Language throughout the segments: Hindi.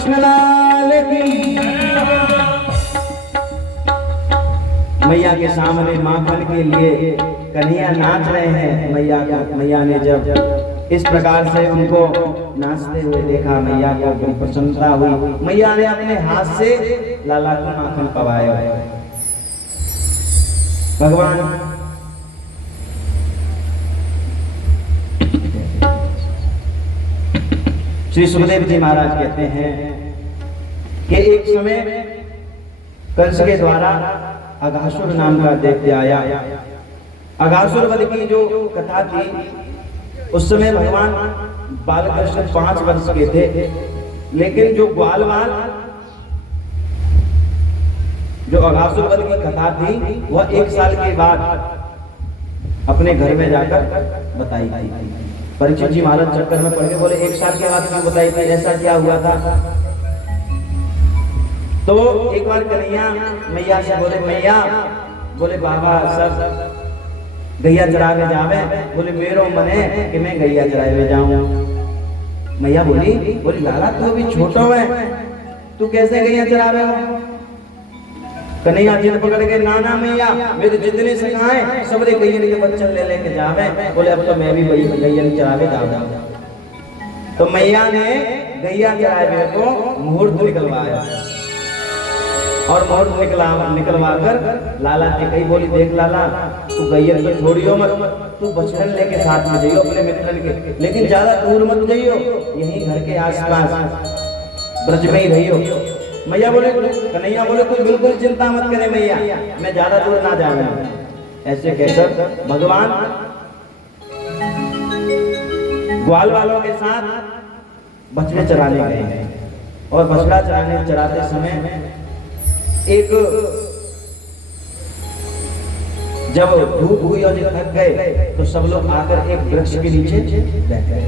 कृष्ण लाल की। मैया के सामने माखन के लिए कन्हैया नाच रहे हैं। मैया ने जब इस प्रकार से उनको नाचते हुए देखा, मैया को बड़ी प्रसन्नता हुई। मैया ने अपने हाथ से लाला को माखन पवाया। भगवान श्री सुखदेव जी महाराज कहते हैं कि एक समय कंस के द्वारा अघासुर नाम का दैत्य आया। अघासुर वध की जो कथा थी, उस समय भगवान बालकृष्ण 5 वर्ष के थे, लेकिन जो ग्वालवाल जो अघासुर वध की कथा थी वह 1 साल के बाद अपने घर में जाकर बताई गई। परीक्षित जी महाराज चक्कर में पड़ के बोले 1 साल के बाद क्यों बताई थी, ऐसा क्या हुआ था? तो एक बार कन्हैया मैया से बोले, मैया बोले बाबा सब गैया चरावे जावे। बोले मेरो मन है कि मैं गैया चरावे जाऊं। मैया बोली लाला तू अभी छोटा है, तू कैसे गैया चरावे हो? कन्हैया जिद पकड़ के ना मैया मेरे जितने सिखाए सबरे गैया के बच्चन ले लेके जावे। बोले अब तो मैं भी वही गैया चरावे जाऊंगा। तो मैया ने गैया चरावे को मुहूर्त निकलवाया और मुहूर्त निकलवा कर लाला ने कही, बोली देख लाला तू गैया तो छोड़ियो मत, तू बछड़न लेके साथ में जाइयो अपने मित्रन के, लेकिन ज्यादा दूर मत जाइयो, यहीं घर के आसपास ब्रज में ही रहियो। मैया बोले, कन्हैया बोले तू बिल्कुल चिंता मत करे मैया, मैं ज्यादा दूर ना जाऊंगा। ऐसे कहकर भगवान ग्वाल वालों के साथ बछड़े चराने गए और बछड़ा चराते समय एक जब धूप हुई और थक गए तो सब लोग आकर एक वृक्ष के नीचे बैठ गए।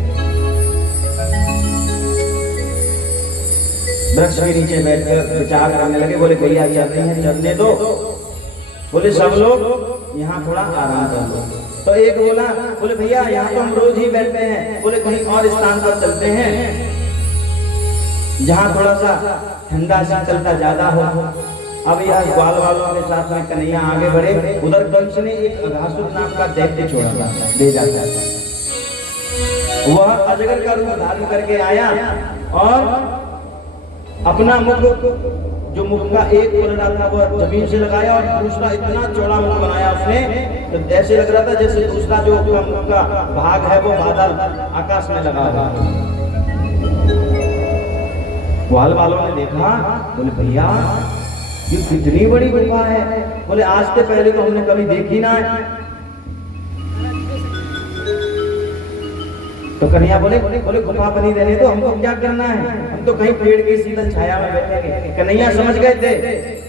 वृक्ष के नीचे बैठकर विचार करने लगे। बोले गैया चल रही है, चलने दो। बोले सब लोग यहाँ थोड़ा आराम कर लो। तो एक बोले भैया यहाँ तो हम रोज ही बैठते हैं, बोले कहीं और स्थान पर चलते हैं जहाँ थोड़ा सा ठंडा शीतलता ज्यादा हो। अब यह ग्वाल वालों के साथ में कन्हैया आगे बढ़े। उधर कंस ने एक अघासुर नाम का दैत्य छोड़ा था, भेजा था। वह अजगर का रूप धारण करके आया और अपना मुख, जो मुख का एक कोरडा था वह जमीन से लगाया और दूसरा इतना चौड़ा मुख बनाया उसने, तो ऐसे लग रहा था जैसे दूसरा जो मुख का भाग है वो बादल आकाश में लगा हुआ। ग्वाल वालों ने देखा, बोले भैया ये कितनी बड़ी गुफा है। बोले आज से पहले तो हमने कभी देखी ना है। तो कन्हैया बोले गुफा बनी रहने दो, हमको क्या करना है, हम तो कहीं पेड़ की शीतल छाया में बैठेंगे। कन्हैया समझ गए थे,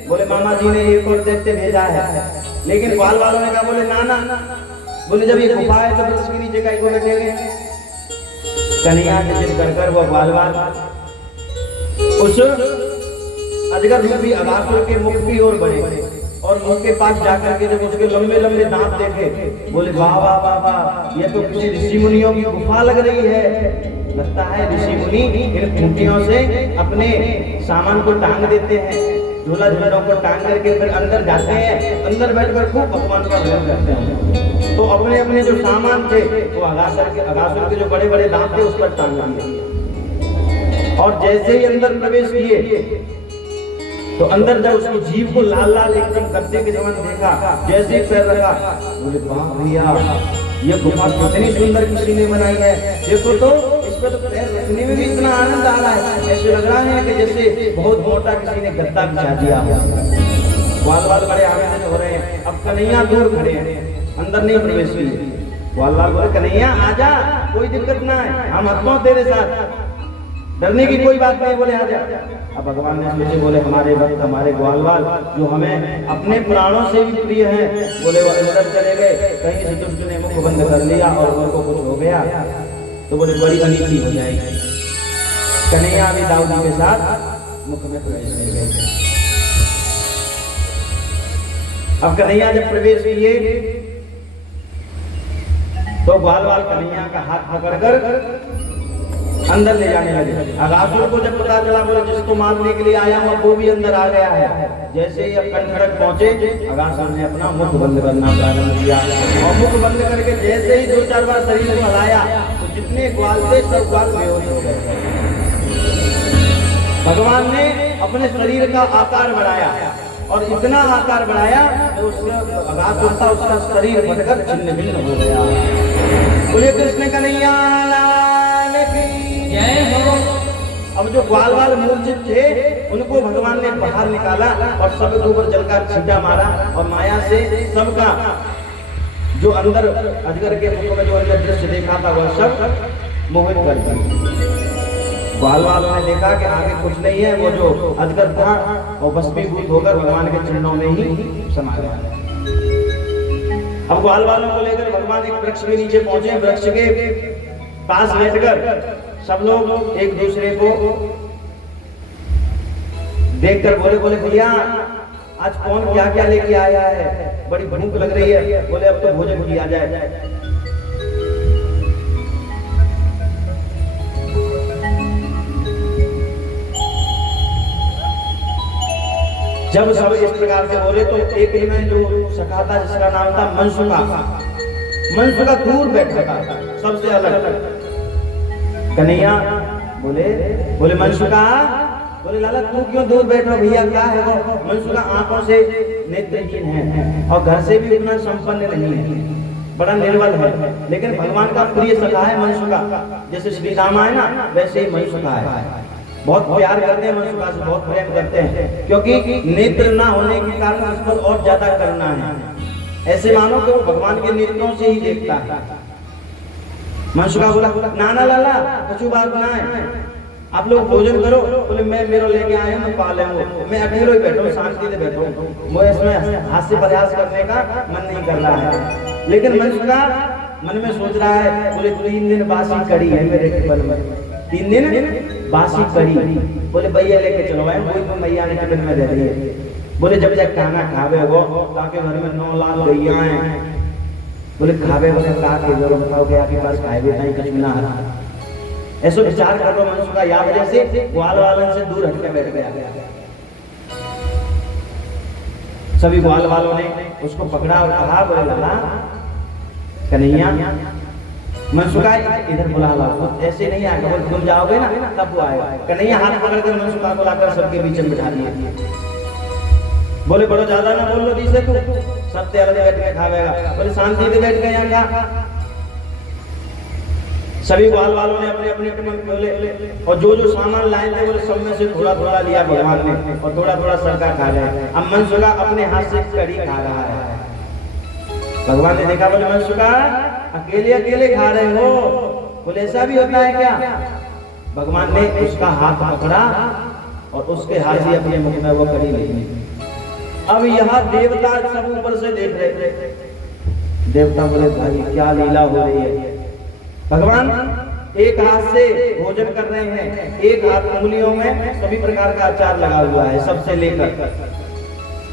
बोले मामा जी ने एक और दैत्य भेजा है। लेकिन ग्वाल वालों ने कहा, बोले ना, बोले जब ये गुफा है तो फिर उसके नीचे कहीं को बैठेंगे। कन्हैया के जिद कर वो ग्वाल वाल उस अजगर रूपी अघासुर के मुख की ओर बढ़े और उसके पास जाकर के जब उसके लंबे लंबे दांत देखे, बोले वाह वाह वाह वाह, ये तो किसी ऋषि मुनियों की गुफा लग रही है। लगता है ऋषि मुनि इन खूंटियों से अपने सामान को टांग देते हैं, झूला झूलों को टांग करके फिर अंदर जाते हैं, अंदर बैठकर खूब भगवान का भजन करते हैं। तो अपने अपने जो सामान थे वो अघासुर के जो बड़े बड़े दांत थे उस पर टांग दिए और जैसे ही अंदर प्रवेश किए तो अंदर जब उसकी जीभ को लाल लाल एकदम गद्दे के समान देखा, जैसे ही पैर रखा, बोले वाह भैया ये गुफा कितनी सुंदर किसी ने बनाई है। देखो तो इस पर तो पैर रखने में भी इतना आनंद आ रहा है, ऐसे लग रहा है कि जैसे बहुत मोटा किसी ने गद्दा बिछा दिया। ग्वाल वाल बड़े आनंद हो रहे हैं। अब कन्हैया दूर खड़े हैं, अंदर नहीं प्रवेश किए। ग्वाल वाल बोले कन्हैया आजा, कोई दिक्कत ना है, हम हत्या तेरे साथ, डरने की कोई बात नहीं। बोले आजा। अब भगवान ने सोचे, बोले हमारे भक्त हमारे ग्वालवाल जो हमें अपने प्राणों से भी प्रिय हैं, बोले वो अंदर चले गए, कहीं से दुष्ट ने मुख बंद कर लिया और उनको कुछ हो गया तो बोले बड़ी अनीति हो जाएगी। कन्हैया भी दाऊदी के साथ मुख में प्रवेश कर गए। अब कन्हैया जब प्रवेश किए तो ग्वालवाल कन्हैया का हाथ पकड़कर अंदर ले जाने लगे। अगासुर को जब पता चला, बोले जिसको मारने के लिए आया हूं वो भी अंदर आ गया है। जैसे ही अब कनखड़क पहुंचे, अगासुर ने अपना मुख बंद करना प्रारंभ किया और मुख बंद करके जैसे ही 2-4 बार शरीर को हिलाया तो जितने ग्वाल थे सब ग्वाल बेहोश हो गए। भगवान ने अपने शरीर का आकार बढ़ाया और इतना आकार बढ़ाया कि उसका अगासुर था, उसका शरीर बढ़कर छिन्न भिन्न हो गया। बोले कृष्ण कन्हैया लाल की जय हो। अब जो ग्वाल वाल मूर्छित थे उनको भगवान ने बाहर निकाला और सबके ऊपर जल का छींटा मारा और माया से सबका जो अंदर अजगर के मुख में जो अंदर दृश्य देखा था वह सब मोहित कर दिया। ग्वाल वालों ने देखा कि आगे कुछ नहीं है, वो जो अजगर था वो भस्मीभूत होकर भगवान के चरणों में ही समा गया। अब ग्वाल वालों को लेकर भगवान एक वृक्ष के नीचे पहुंचे। वृक्ष के पास बैठकर सब लोग एक दूसरे को देखकर बोले भैया आज कौन क्या क्या लेके आया है, बड़ी भूख लग रही है। बोले अब तो भोजन किया जाए। जब सब इस प्रकार से बोले तो एक में जो सखा था जिसका नाम था मनसुखा दूर बैठा था सबसे अलग। कन्हैया बोले मनसुखा, बोले लाला तू क्यों दूर बैठो भैया, क्या है वो? मनसुखा आंखों से नेत्रहीन है और घर से भी उतना संपन्न नहीं है, बड़ा निर्बल है, लेकिन भगवान का प्रिय सखा है मनसुखा। जैसे श्री रामा है ना, वैसे ही मनसुखा है। बहुत प्यार करते हैं मनसुखा से, बहुत प्रेम करते हैं, क्योंकि नेत्र ना होने के कारण उस पर और ज्यादा करना है। ऐसे मानो कि वो भगवान के नेत्रों से ही देखता है। मनसुखा बोला नाना लाला कुछ बात ना है, आप लोग भोजन करो। बोले मैं मेरे लेके आया हूँ, पाले हूँ, मैं अकेले ही बैठो, शांति से बैठो, वो इसमें हास्य प्रयास करने का मन नहीं कर रहा है। लेकिन मनसुखा मन में सोच रहा है, बोले 3 दिन बासी कड़ी है मेरे टिफिन में, 3 दिन बासी कड़ी। बोले भैया लेके चलो, वही मैया ने टिफिन में दे दिए। बोले जब जब खाना खावे हो ताकि घर में 9 लाख गैया हैं। बोले खावे बोले का के जोरो बताओ कि आपके पास खाए भी नहीं कुछ ना आ। ऐसा विचार कर लो मनसुखा, या वजह से ग्वाल वालन से दूर हटके बैठ गया। सभी ग्वाल वालों ने उसको पकड़ा और कहा, बोले लाला कन्हैया मनसुखा इधर बुला लो, ऐसे नहीं आएगा, बोले तुम जाओगे ना तब वो आएगा। कन्हैया हाथ पकड़कर मनसुखा को लाकर सबके बीच में बिठा दिया। बोले बड़ो ज्यादा ना बोल लो जिसे तू सब तेरे बैठ के खावेगा। बोले शांति से बैठ गए यहाँ। सभी ग्वाल वालों ने अपने अपने टिफिन खोले और जो जो सामान लाए थे बोले सब में से थोड़ा थोड़ा लिया भगवान ने और थोड़ा थोड़ा सरका खा रहे हैं। अब मनसुखा अपने हाथ से कड़ी खा रहा है। भगवान ने देखा, बोले मनसुखा अकेले अकेले खा रहे हो? बोले ऐसा भी होता है क्या? भगवान ने उसका हाथ पकड़ा और उसके हाथ से अपने मुख में वो कड़ी ले ली। अब यहाँ देवता सब ऊपर से देख रहे थे। देवता बोले भाई क्या लीला हो रही है। भगवान एक हाथ से भोजन कर रहे हैं, एक हाथ उंगलियों में सभी प्रकार का अचार लगा हुआ है सबसे लेकर,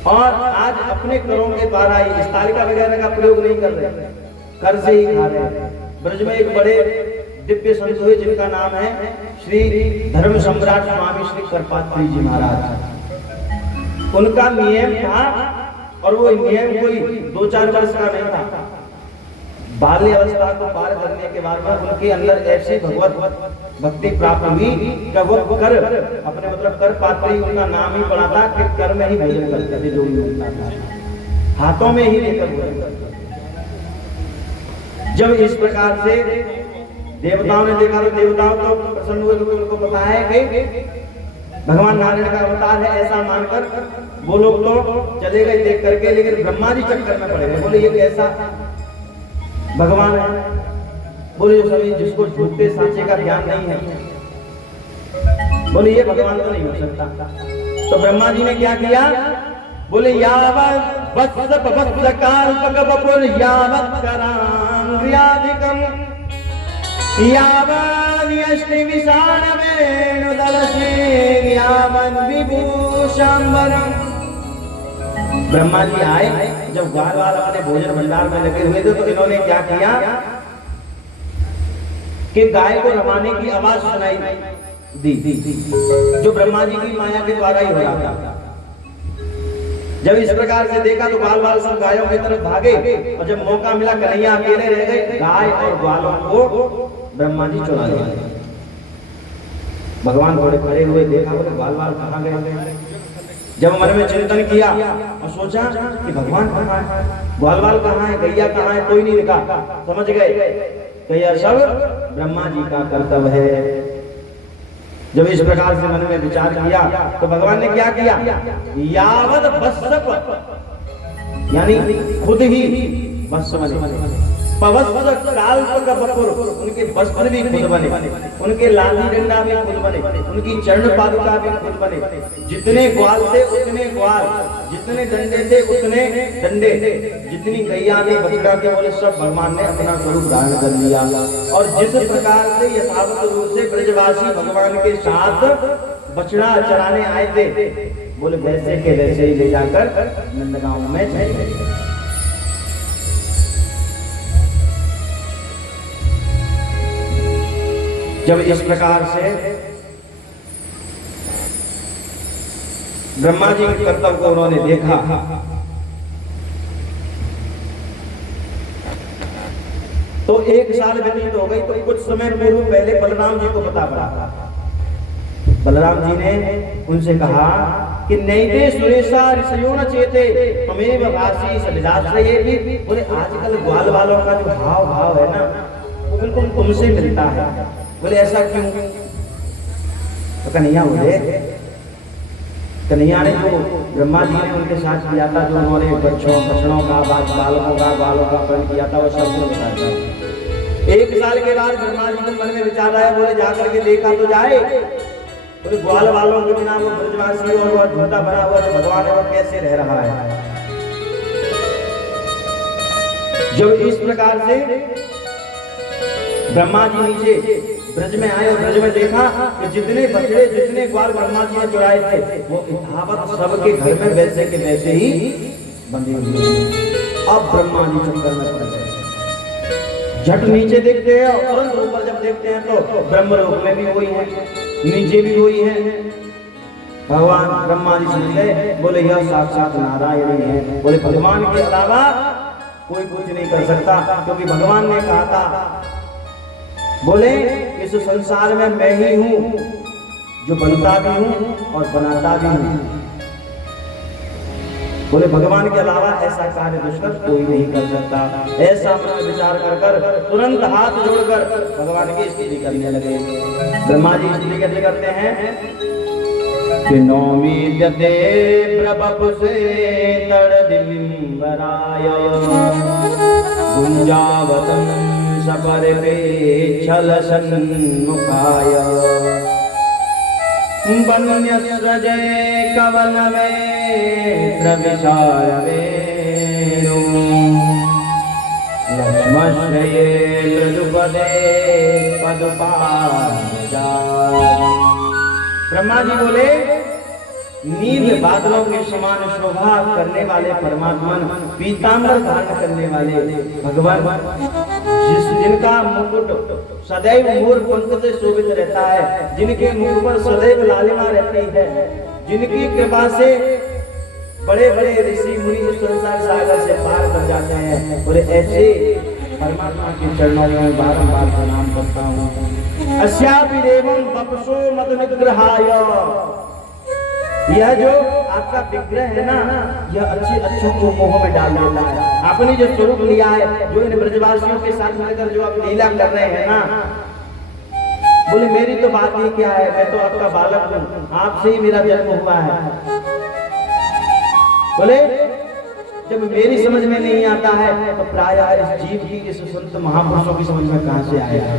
और आज अपने करों के द्वारा इस तालिका वगैरह का प्रयोग नहीं कर रहे, कर से ही खा रहे हैं। ब्रज में एक बड़े दिव्य संत हुए जिनका नाम है श्री धर्म सम्राट स्वामी श्री करपात्री जी महाराज। उनका नियम था और वो नियम कोई 2-4 वर्ष का नहीं था। बाल्य अवस्था को पार करने के बाद में उनके अंदर ऐसी भगवत भक्ति प्राप्त हुई कि वो कर अपने मतलब कर पात्री उनका नाम ही पड़ा था कि कर में ही भोजन करते थे, जो भी होता था हाथों में ही लेकर भोजन करते। जब इस प्रकार से देवताओं ने देखा तो देवताओं को प्रसन्न हुए, क्योंकि उनको पता है कि भगवान नारायण का अवतार है ऐसा मानकर वो लोग तो चले गए देख करके, लेकिन ब्रह्मा जी चक्कर में पड़े गए। बोले ये कैसा भगवान है? बोले सभी जिसको झूठे साचे का ज्ञान नहीं है, बोले ये भगवान तो नहीं हो सकता। तो ब्रह्मा जी ने क्या किया? बोले यावत् वत्स काल्पक बपुर यावत् करांग्र्याधिकम यावत् यष्टि विशाल वेणुदलसे यावत् विभूषांबरम। ब्रह्मा जी आए, जब ग्वाल वाल अपने भोजन भंडार में लगे हुए थे तो इन्होंने क्या किया? कि गाय को रमाने की आवाज सुनाई दी जो ब्रह्मा जी की माया के द्वारा ही हो रहा था। जब इस प्रकार से देखा तो ग्वाल वाल सब गायों की तरफ भागे और जब मौका मिला कन्हैया अकेले रह गए। गाय और ग्वालों को ब्रह्मा जी चुरा लिए। भगवान थोड़े खड़े हुए देखा बोले ग्वाल वाल कहाँ गए। जब मन में चिंतन किया और सोचा कि भगवान कहाँ है, ग्वाल वाल कहाँ है, गैया कहाँ है, कोई नहीं दिखा। समझ गए गैया सब ब्रह्मा जी का कर्तव्य है। जब इस प्रकार से मन में विचार किया तो भगवान ने क्या किया, यावत बस्सप यानी खुद ही पवस्स काल्पक बपुर, उनके वस्त्र भी खुद बने, उनके लाठी डंडा भी खुद बने, उनकी चरण पादुका भी खुद बने। जितने ग्वाल थे उतने ग्वाल, जितने डंडे थे उतने डंडे, जितनी गैया थी बछड़ा थे बोले सब भगवान ने अपना स्वरूप धारण कर लिया। और जिस प्रकार से यथावत रूप से ब्रजवासी भगवान के साथ बछड़ा चराने आए थे बोले वैसे के वैसे ही ले जाकर नंदगांव में चले। जब इस प्रकार से ब्रह्मा जी के कर्तव्य को उन्होंने देखा तो 1 साल व्यतीत हो गई। तो कुछ समय पूर्व पहले बलराम जी को पता पड़ा। बलराम जी ने उनसे कहा कि नैते सुरेशा ऋषयो न चेते तमेव भासी सविदाश्रये भी। बोले आजकल ग्वाल वालों का जो भाव है ना वो बिल्कुल तुमसे मिलता है। बोले ऐसा क्यों। तो कन्हैया बोले, कन्हैया ने जो ब्रह्मा जी ने उनके साथ किया था, जो उन्होंने बछड़ों का बालकों का प्रण किया था वो सब बताया। 1 साल के बाद ब्रह्मा जी के मन में विचार आया, बोले जाकर के देखा तो जाए। बोले ग्वाल वालों के बिना वो ब्रजवासी और वो झूठा बना हुआ जो भगवान है वो कैसे रह रहा है। जब इस प्रकार से ब्रह्मा जी नीचे ब्रज में आए और ब्रज में देखा कि जितने बछड़े जितने ग्वाल ब्रह्मा जी ने चुराए थे वो यथावत सबके घर में वैसे के वैसे ही बंधे हुए हैं। अब ब्रह्मा जी चक्कर में पड़ गए। झट नीचे देखते हैं और तुरंत ऊपर जब देखते हैं तो ब्रह्मलोक में भी वही है, नीचे भी वही है। भगवान ब्रह्मा जी सुन गए, बोले यह साक्षात नारायण है। बोले भगवान के अलावा कोई कुछ नहीं कर सकता, क्योंकि भगवान ने कहा था, बोले इस संसार में मैं ही हूं जो बनता भी हूं और बनाता भी हूं। बोले भगवान के अलावा ऐसा कार्य दुष्कर कोई नहीं कर सकता। ऐसा मन विचार कर तुरंत हाथ जोड़कर भगवान की स्तुति करने लगे। ब्रह्मा जी स्तुति कैसे करते हैं कि नौमी दते प्रभुसे तड़दिम्बराय गुंजावतम सपर पे छल सन्मुखाय वन्यस्रजय कवल वेत्र विशाल वेणु लक्ष्मश्रये लृजुपदे पदपाजा। ब्रह्मा जी बोले नील बादलों के समान शोभा करने वाले परमात्मा, पीतांबर धारण करने वाले भगवान, जिनका मुकुट सदैव मोर पंख से शोभित रहता है, जिनके मुख पर सदैव लालिमा रहती है, जिनकी कृपा से बड़े बड़े ऋषि मुनि संसार सागर से पार कर जाते हैं। और ऐसे परमात्मा के चरणों में बारंबार प्रणाम करता हूँ। अस्यापि देवं वपुषो मद निग्रहाय, यह जो आपका विग्रह है ना यह अच्छों को मोह में डाल देता है। आपने जो स्वरूप लिया है, जो इन ब्रजवासियों के साथ मिलकर जो आप लीला कर रहे हैं ना, बोले मेरी तो बात ही क्या है, मैं तो आपका बालक हूँ, आपसे ही मेरा जन्म हुआ है। बोले जब मेरी समझ में नहीं आता है तो प्रायः इस जीव की, इस संत महापुरुषों की समझ में कहां से आएगा।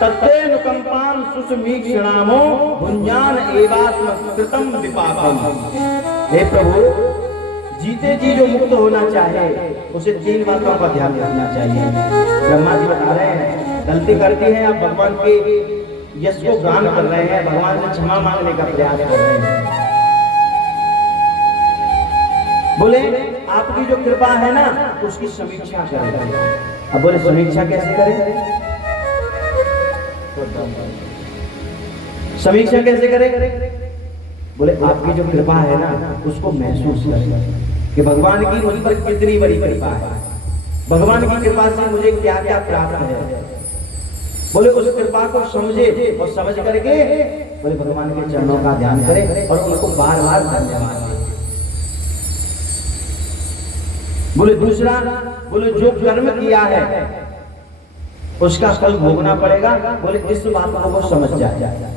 तत्तेनुकंपान सुसमीक्षणामो भुंजान एवात्म कृतम विपाकम। हे प्रभु, जीते जी जो मुक्त होना चाहे उसे 3 बातों का ध्यान रखना चाहिए। ब्रह्मा जी बता रहे हैं गलती करती है, आप भगवान के यश को गान कर रहे हैं, भगवान से क्षमा मांगने का प्रयास कर रहे हैं। बोले आपकी जो कृपा है ना उसकी समीक्षा करें। अब बोले समीक्षा कैसे करें? समीक्षा कैसे करें? बोले आपकी जो कृपा है ना उसको महसूस करें कि भगवान की मुझ पर कितनी बड़ी कृपा है, भगवान की कृपा से मुझे क्या क्या प्राप्त है। बोले उस कृपा को समझे और समझ करके बोले भगवान के चरणों का ध्यान करें और उनको बार बार धन्यवाद दें। बोले दूसरा, बोले जो कर्म किया है उसका फल भोगना पड़ेगा। बोले इस बात को वो समझ जाए।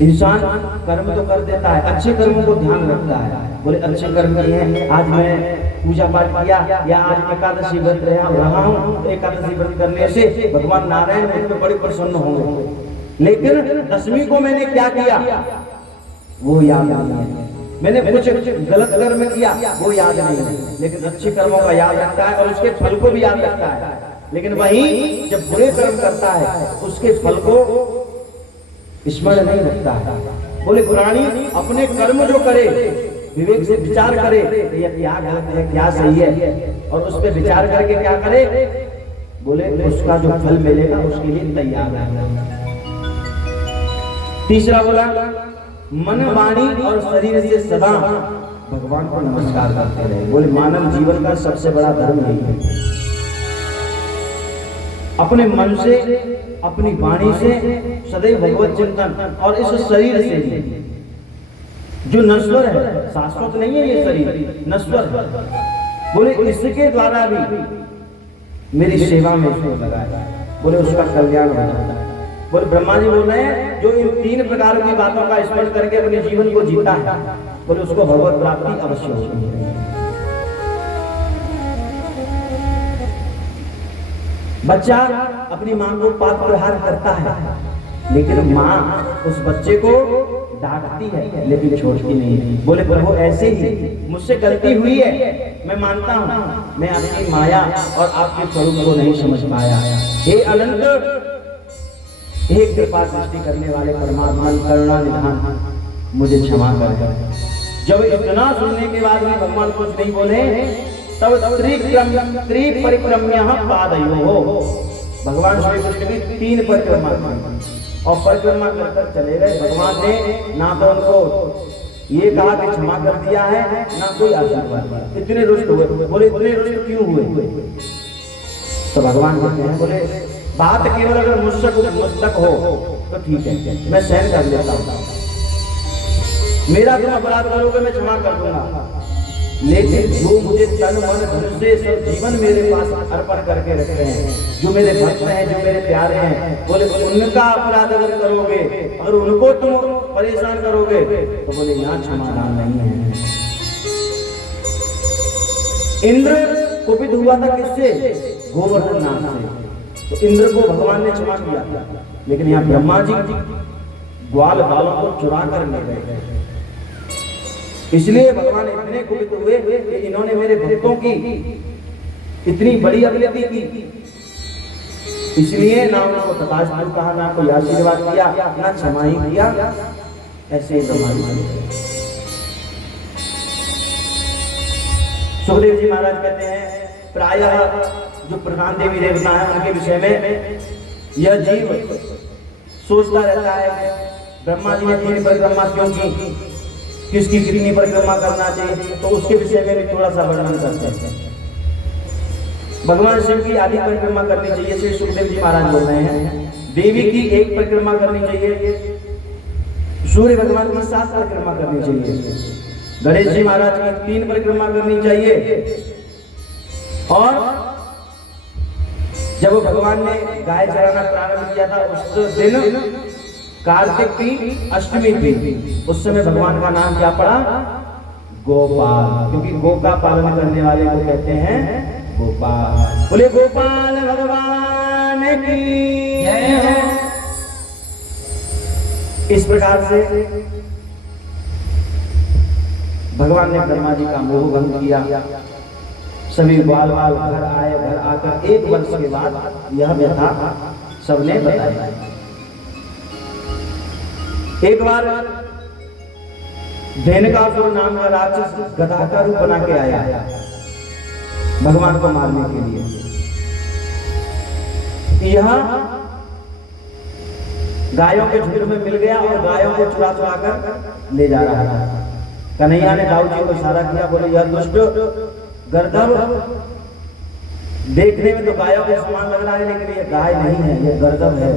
इंसान कर्म तो कर देता है, अच्छे कर्मों को ध्यान रखता है। बोले अच्छे कर्म किए हैं, आज मैं पूजा पाठ किया या आज एकादशी व्रत रहा हूँ, तो एकादशी व्रत करने से भगवान नारायण मुझ पर बड़े प्रसन्न होंगे। लेकिन दशमी को मैंने क्या किया वो याद नहीं है, मैंने कुछ गलत कर्म किया वो याद नहीं है, लेकिन अच्छे कर्मों का याद रखता है और उसके फल को भी याद रखता है। लेकिन वही जब बुरे कर्म करता है उसके फल को स्मरण नहीं रखता है। बोले प्राणी अपने कर्म जो करे विवेक से विचार करे ये क्या गलत है क्या सही है और उस पर विचार करके क्या करे, बोले उसका जो फल मिलेगा उसके लिए तैयार है। तीसरा बोला मन वाणी और शरीर से सदा भगवान को नमस्कार करते रहे। बोले मानव जीवन का सबसे बड़ा धर्म यही है, अपने मन से अपनी वाणी से सदैव भगवत चिंतन और इस शरीर से जो नश्वर है, शाश्वत नहीं है ये शरीर, नश्वर है। बोले इसके द्वारा भी मेरी सेवा में इसको लगाया, बोले उसका कल्याण हो जाता है। बोले ब्रह्मा जी बोल रहे हैं जो इन तीन प्रकार की बातों का स्मरण करके अपने जीवन को जीता है, बोले उसको भगवत प्राप्ति अवश्य होती है। बच्चा अपनी माँ को पाप प्रहार करता है, लेकिन माँ उस बच्चे को डांटती है लेकिन छोड़ती नहीं है। बोले प्रभु ऐसे ही मुझसे गलती हुई है, मैं मानता हूँ, मैं आपकी माया और आपके स्वरूप को नहीं समझ पाया। हे अनंत, हे कृपा सृष्टि करने वाले परमात्मा, करुणा निधान, मुझे क्षमा कर। जब इतना सुनने के बाद भी भगवान कुछ नहीं बोले तब त्रिपरिक्रम्य पादयोः, भगवान श्री कृष्ण की 3 परिक्रमा और परिक्रमा कर चले गए। भगवान ने ना तो उनको ये कहा कि क्षमा कर दिया है ना कोई आशीर्वाद। इतने रुष्ट हुए। बोले इतने रुष्ट क्यों हुए? तो भगवान कहते हैं बोले बात केवल अगर मुझसे हो तो ठीक है, मैं सहन कर लेता हूँ, मेरा तुम अपराध करोगे मैं क्षमा कर दूंगा, लेकिन जो मुझे तन मन धन से सब जीवन मेरे पास अर्पण करके रखते हैं, जो मेरे भक्त हैं, जो मेरे प्यारे हैं, बोले उनका अपराध अगर करोगे, अगर उनको तुम परेशान करोगे तो बोले यहाँ क्षमादान नहीं है। इंद्र कुपित हुआ था किससे? गोवर्धन नाम से। तो इंद्र को भगवान ने क्षमा किया, लेकिन यहाँ ब्रह्मा जी ग्वाल बालों को चुरा कर ले गए। इसलिए भगवान इतने कुपित हुए कि इन्होंने मेरे भक्तों की इतनी बड़ी अवनति की, इसलिए ना उनको तथास्तु कहा, ना कोई आशीर्वाद किया, ना क्षमा ही किया। ऐसे ही ब्रह्मा जी। सुखदेव जी महाराज कहते हैं प्रायः जो प्रधान देवी देवता हैं उनके विषय में यह जीव सोचता रहता है ब्रह्मा जी ने 3 परिक्रमा क्यों की, किसकी कितनी परिक्रमा करना चाहिए, तो उसके विषय में भी थोड़ा सा वर्णन करते हैं। भगवान शिव की आधी परिक्रमा करनी चाहिए, श्री सुखदेव जी महाराज बोल रहे हैं। देवी की 1 परिक्रमा करनी चाहिए, सूर्य भगवान की 7 परिक्रमा करनी चाहिए, गणेश जी महाराज की 3 परिक्रमा करनी चाहिए। और जब भगवान ने गाय चराना प्रारंभ किया था उस दिन कार्तिक की अष्टमी थी, उस समय भगवान का नाम क्या पड़ा? गोपाल, क्योंकि गो का पालन करने वाले को कहते हैं गोपाल। बोले गोपाल भगवान की जय हो। इस प्रकार से भगवान ने ब्रह्मा जी का मोह भंग किया। सभी ग्वाल बाल घर आए, घर आकर 1 वर्ष के बाद यह व्यथा सबने बताया। एक बार धेनुकासुर नाम का राक्षस गधा का रूप बना के आया भगवान को मारने के लिए। यह गायों के झुंड में मिल गया और गायों को चुरा चुरा कर ले जा रहा था। कन्हैया ने दाऊ जी को इशारा किया, बोले यह दुष्ट गर्दभ देखने में तो गायों के समान लग रहा है, लेकिन ये गाय नहीं है, ये गर्दभ है,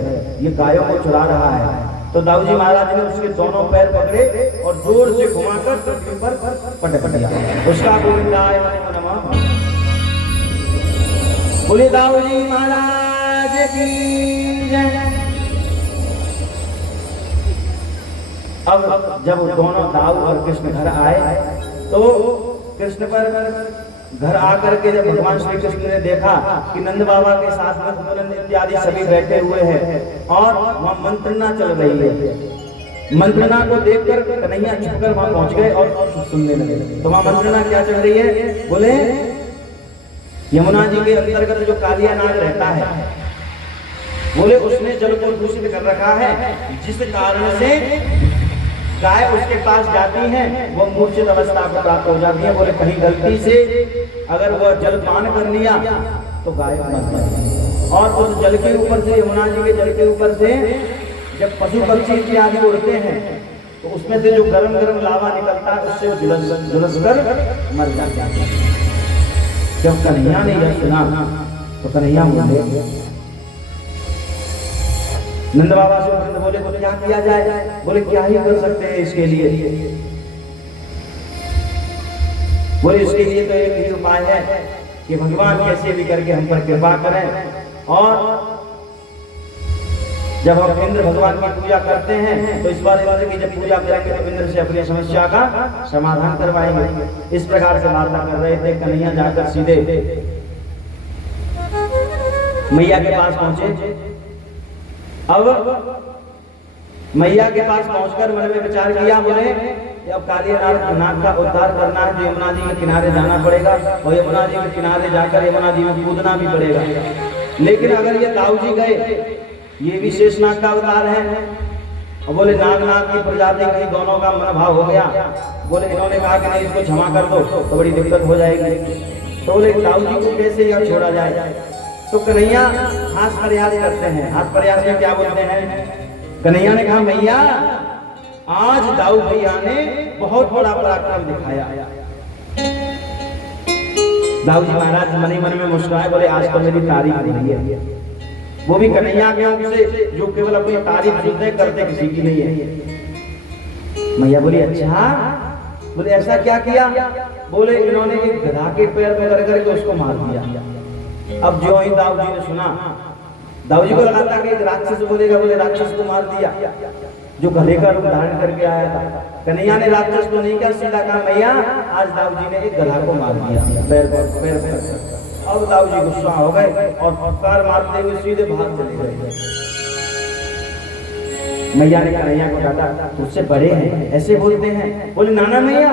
ये गायों को चुरा रहा है। तो दाऊ जी महाराज ने उसके दोनों पैर पकड़े और जोर से घुमाकर पृथ्वी पर पटक दिया। उसका गोविंदाय नमः। बोले दाऊ जी महाराज की जय। अब जब दोनों दाऊ और कृष्ण घर आए तो कृष्ण पर घर आकर के जब भगवान श्री कृष्ण ने देखा कि नंद बाबा के साथ में मुकुंद इत्यादि सभी बैठे हुए हैं और वहां मंत्रणा चल रही है, मंत्रणा को देखकर कन्हैया छुपकर वहां पहुंच गए और सुनने लगे। तो वहां मंत्रणा क्या चल रही है? बोले यमुना जी के अंतर्गत जो कालिया नाग रहता है, बोले उसने जल को दूषित कर रखा है, जिस कारण से गाय उसके पास जाती है वो मूर्छित अवस्था को प्राप्त हो जाती है। बोले कहीं गलती से अगर वह जल पान कर लिया तो गाय मर जाती है। और उस जल के ऊपर से, यमुना जी के जल के ऊपर से जब पशु पक्षी इत्यादि उड़ते हैं तो उसमें से जो गरम गरम लावा निकलता है उससे वो झुलस कर मर जाते हैं। जब कन्हैया ने यह सुना तो कन्हैया बोले, नंद बाबा से बोले तो क्या किया जाए? बोले क्या ही कर सकते हैं इसके लिए? बोले इसके लिए तो एक ही उपाय है कि भगवान कैसे भी करके हम पर कृपा करें, और जब हम इंद्र भगवान की पूजा करते हैं तो इस बार इंद्र की जब पूजा करेंगे तो इंद्र से अपनी समस्या का समाधान करवाएंगे। इस प्रकार से वार्ता कर रहे थे। कन्हैया जाकर सीधे मैया के पास पहुंचे। अब मैया के पास पहुंचकर मन में विचार किया, बोले अब कालिया नाग का उद्धार करना है तो यमुना जी के किनारे जाना पड़ेगा और यमुना जी के किनारे जाकर यमुना जी में कूदना भी पड़ेगा। लेकिन अगर ये दाऊ जी गए, ये भी शेषनाग का अवतार है, और बोले नाग की प्रजाति की दोनों का मन भाव हो गया। बोले इन्होंने कहा कि नहीं इसको क्षमा कर दो तो बड़ी दिक्कत हो जाएगी। तो बोले दाऊ जी को कैसे यह छोड़ा जाए? तो कन्हैया हास प्रयास करते हैं। हास प्रयास में क्या बोलते हैं? कन्हैया ने कहा मैया आज दाऊ भैया ने बहुत बड़ा पराक्रम दिखाया। दाऊ जी महाराज मन ही मन में मुस्कुराए, बोले आज तो मेरी तारीफ नहीं है। वो भी कन्हैया के अंग से जो केवल अपनी तारीफ सुनते करते किसी की नहीं है। मैया बोली अच्छा, बोले ऐसा क्या किया? बोले इन्होंने एक गधा के पैर पकड़ करके उसको मार दिया। अब जो ही दाऊ जी ने सुना, दाऊ जी को लगा था कि एक राक्षस बोलेगा, बोले राक्षस को मार दिया जो गधे का रूप धारण करके आया था। कन्हैया ने राक्षस को नहीं कहा, सीधा कहा मैया आज दाऊ जी ने एक गधा को मार दिया पैर पर। अब दाऊ जी गुस्सा हो गए और फटकार मारते हुए सीधे भाग चले गए। मैया ने कन्हैया को डांटा, तुझसे बड़े हैं ऐसे बोलते हैं? बोले नाना मैया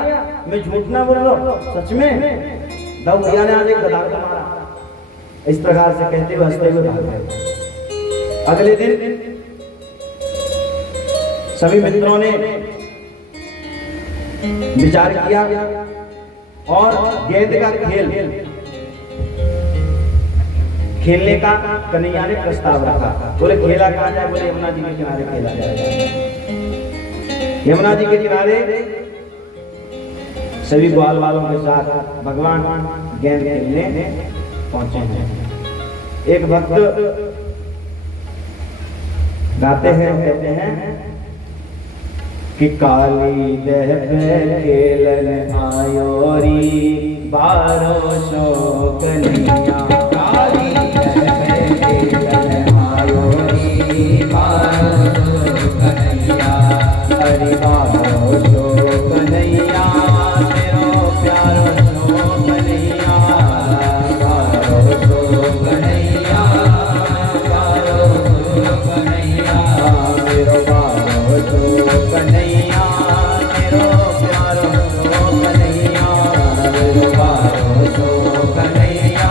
मैं झूठ ना बोल रहा हूं, सच में दाऊ भैया ने आज एक गधा को मारा। इस प्रकार से कहते हुए हंसते हुए भाग गए। अगले दिन सभी मित्रों ने विचार किया और गेंद का खेल खेलने का कन्हैया ने प्रस्ताव रखा। बोले खेला कहां जाए? बोले यमुना जी के किनारे खेला जाए। यमुना जी के किनारे सभी ग्वाल वालों के साथ भगवान गेंद खेलने पहुंचे हैं। एक भक्त गाते हैं, कहते हैं कि काली दह पे खेलन आयोरी बारो सो कन्हैया। काली दह पे खेलन आयोरी बारो सो कन्हैया। हरि बारो सो कन्हैया तेरो प्यारो सो कन्हैया। बारो सो कन्हैया, बारो सो कन्हैया, मेरो बारो सो कन्हैया, मेरो प्यारो सो कन्हैया, मेरो बारो सो कन्हैया,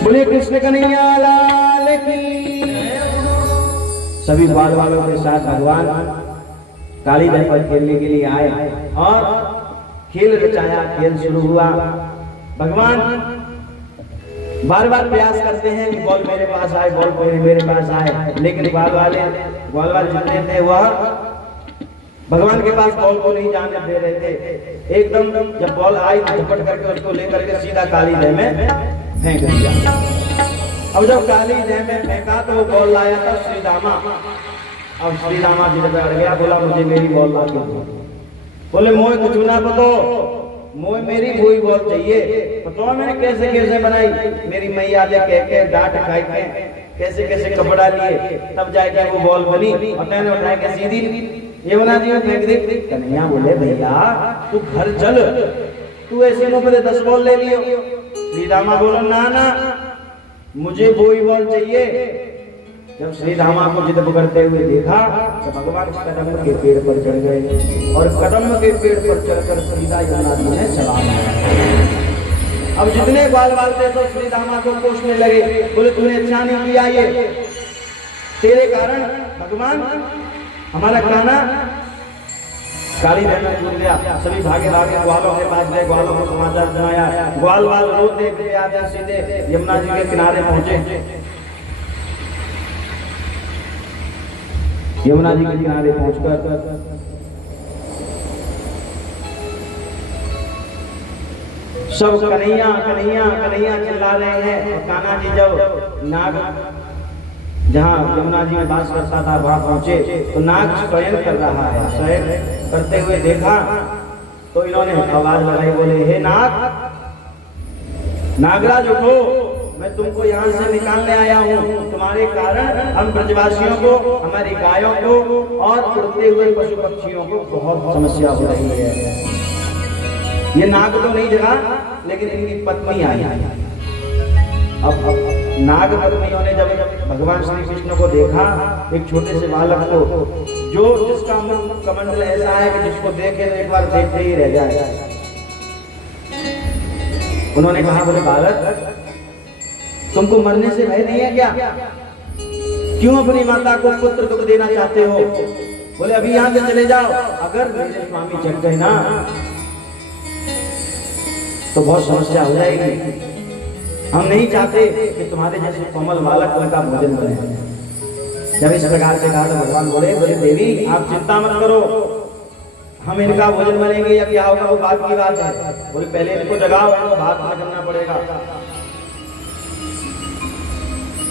बोलिए कृष्ण कन्हैया लाल की। सभी बाल वालों के साथ भगवान काली दल पर खेलने के लिए आए और खेल रचाया, खेल शुरू हुआ। भगवान बार बार प्रयास करते हैं कि बॉल मेरे पास आए, बॉल मेरे पास आए, लेकिन बाल वाले जितने थे वह भगवान के पास बॉल को नहीं जाने दे रहे थे। एकदम जब बॉल आई तो झपट करके उसको लेकर के सीधा काली दह में फेंक दिया। अब जब काली दह में फेंका तो वो बॉल लाया था श्रीदामा। अब श्रीदामा जी बैठ गया, बोला मुझे मेरी बॉल ला के दो। बोले मोए कुछ ना पतो, मोए मेरी वही बॉल चाहिए। पता मैंने कैसे कैसे बनाई, मेरी मैया ने कह के डांट खाई के कैसे कैसे कपड़ा लिए, तब जाके वो बॉल बनी। और मैंने उठा के सीधी यमुना जी में फेंक दी। कन्हैया बोले भैया तू घर चल, तू ऐसे मुझे 10 बॉल ले लियो। श्रीदामा बोला ना ना मुझे वही बॉल चाहिए। जब श्रीदामा को जिद पकड़ते हुए देखा तो भगवान कदम के पेड़ पर चढ़ गए और कदम के पेड़ पर चढ़कर सीधा यमुना जी ने चला दिया। अब जितने बाल थे तो श्रीदामा को कोसने लगे, बोले तूने अच्छा नहीं किया, ये तेरे कारण भगवान हमारा खाना काली दह में कूद गया। सभी भागे भागे ग्वालों के पास गए, ग्वालों को समाचार सुनाया। ग्वाल रोते हुए आते सीधे यमुना जी के किनारे पहुंचे। यमुना जी के किनारे पहुंचकर सब कन्हैया कन्हैया कन्हैया चिल्ला रहे हैं। कान्हा जी जब नाग जहाँ यमुना जी में वास करता था वहां पहुंचे तो नाग शयन कर रहा है। शयन करते हुए देखा तो इन्होंने आवाज लगाई, बोले हे नाग, नागराज उठो, मैं तुमको यहाँ से निकालने आया हूँ। तुम्हारे कारण हम ब्रजवासियों को, हमारी गायों को और उड़ते हुए पशु पक्षियों को बहुत समस्या हो रही है। ये नाग तो नहीं जगा, लेकिन इनकी पत्नी आई। अब नाग पत्नियों ने जब भगवान श्री कृष्ण को देखा, एक छोटे से बालक को जो जिसका मुख कमंडल ऐसा है कि जिसको देखे तो एक बार देखते ही रह जाए, उन्होंने कहा बोले बालक तुमको मरने से भय नहीं है क्या? क्यों अपनी माता को पुत्र दुख देना चाहते हो? बोले अभी यहाँ से चले जाओ, अगर मेरे स्वामी जग गए ना तो बहुत समस्या हो जाएगी। हम नहीं चाहते कि तुम्हारे जैसे कोमल बालक उनका भोजन बने। जब इस प्रकार से कहा तो भगवान बोले देवी आप चिंता मत करो, हम इनका भोजन बनेंगे या क्या होगा वो बात की बात है। बोले पहले इनको जगाओ, इनको भात में करना पड़ेगा।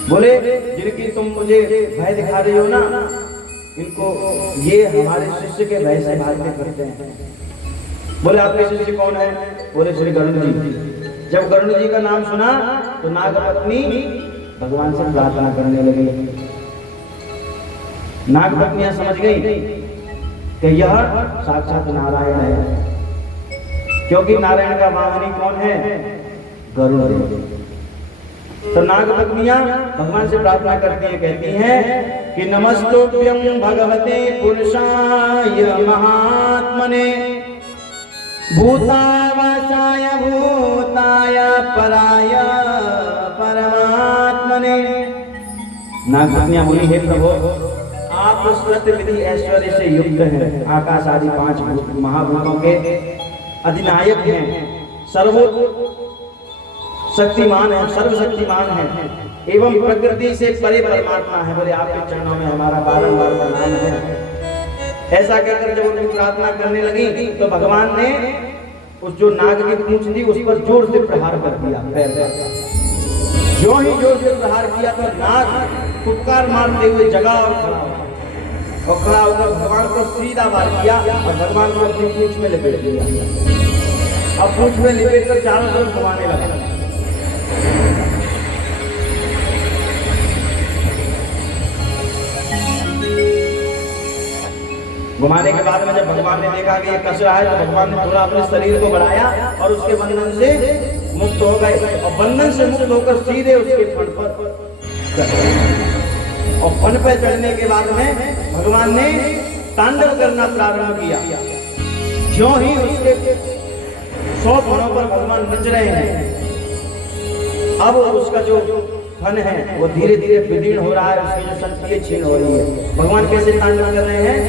बोले जिनकी तुम मुझे भय दिखा रही हो ना, इनको ये हमारे शिष्य के भय से भागते करते हैं। बोले आपके शिष्य कौन है? बोले श्री गरुड़ जी। जब गरुड़ जी का नाम सुना तो नाग पत्नी भगवान से प्रार्थना करने लगी। नाग पत्नियां समझ गई कि यह साक्षात नारायण है, क्योंकि नारायण का वाहनी कौन है? गरुड़। तो नाग पत्नियां भगवान से प्रार्थना करती हैं, कहती हैं कि नमस्तुभ्यं भगवते पुरुषाय महात्मने भूतावसाय भूताय पराय नागपत्नियां बोली, हे प्रभु आप सत्य विधि ऐश्वर्य से युक्त हैं, आकाश आदि 5 महाभूतों के अधिनायक हैं, सर्वशक्तिमान है, सर्वशक्तिमान है एवं प्रकृति से परे परमात्मा है। बोले आपके चरणों में हमारा बारंबार प्रणाम है। ऐसा कहकर जब उनकी प्रार्थना करने लगी तो भगवान ने उस जो नाग की पूंछ थी उस पर जोर से प्रहार कर दिया पैर पर। जो ही जोर से प्रहार किया तो नाग फुटकार मारते हुए जगा और खड़ा होकर भगवान को सीधा वार किया और भगवान को अपनी पूंछ में लपेट दिया। अब पूंछ में लपेट कर चारों तरफ घुमाने लगा। घुमाने के बाद में जब भगवान ने देखा कि ये कस रहा है तो भगवान ने थोड़ा अपने शरीर को बढ़ाया और उसके बंधन से मुक्त हो गए और बंधन से मुक्त होकर सीधे उसके फन पर और फन पर चढ़ने के बाद में भगवान ने तांडव करना प्रारंभ किया। जो ही उसके 100 फनों पर भगवान नच रहे हैं, अब उसका जो फन है वो धीरे धीरे विदीर्ण हो रहा है, उसकी जो शक्ति छीन हो रही है। भगवान कैसे तांडव कर रहे हैं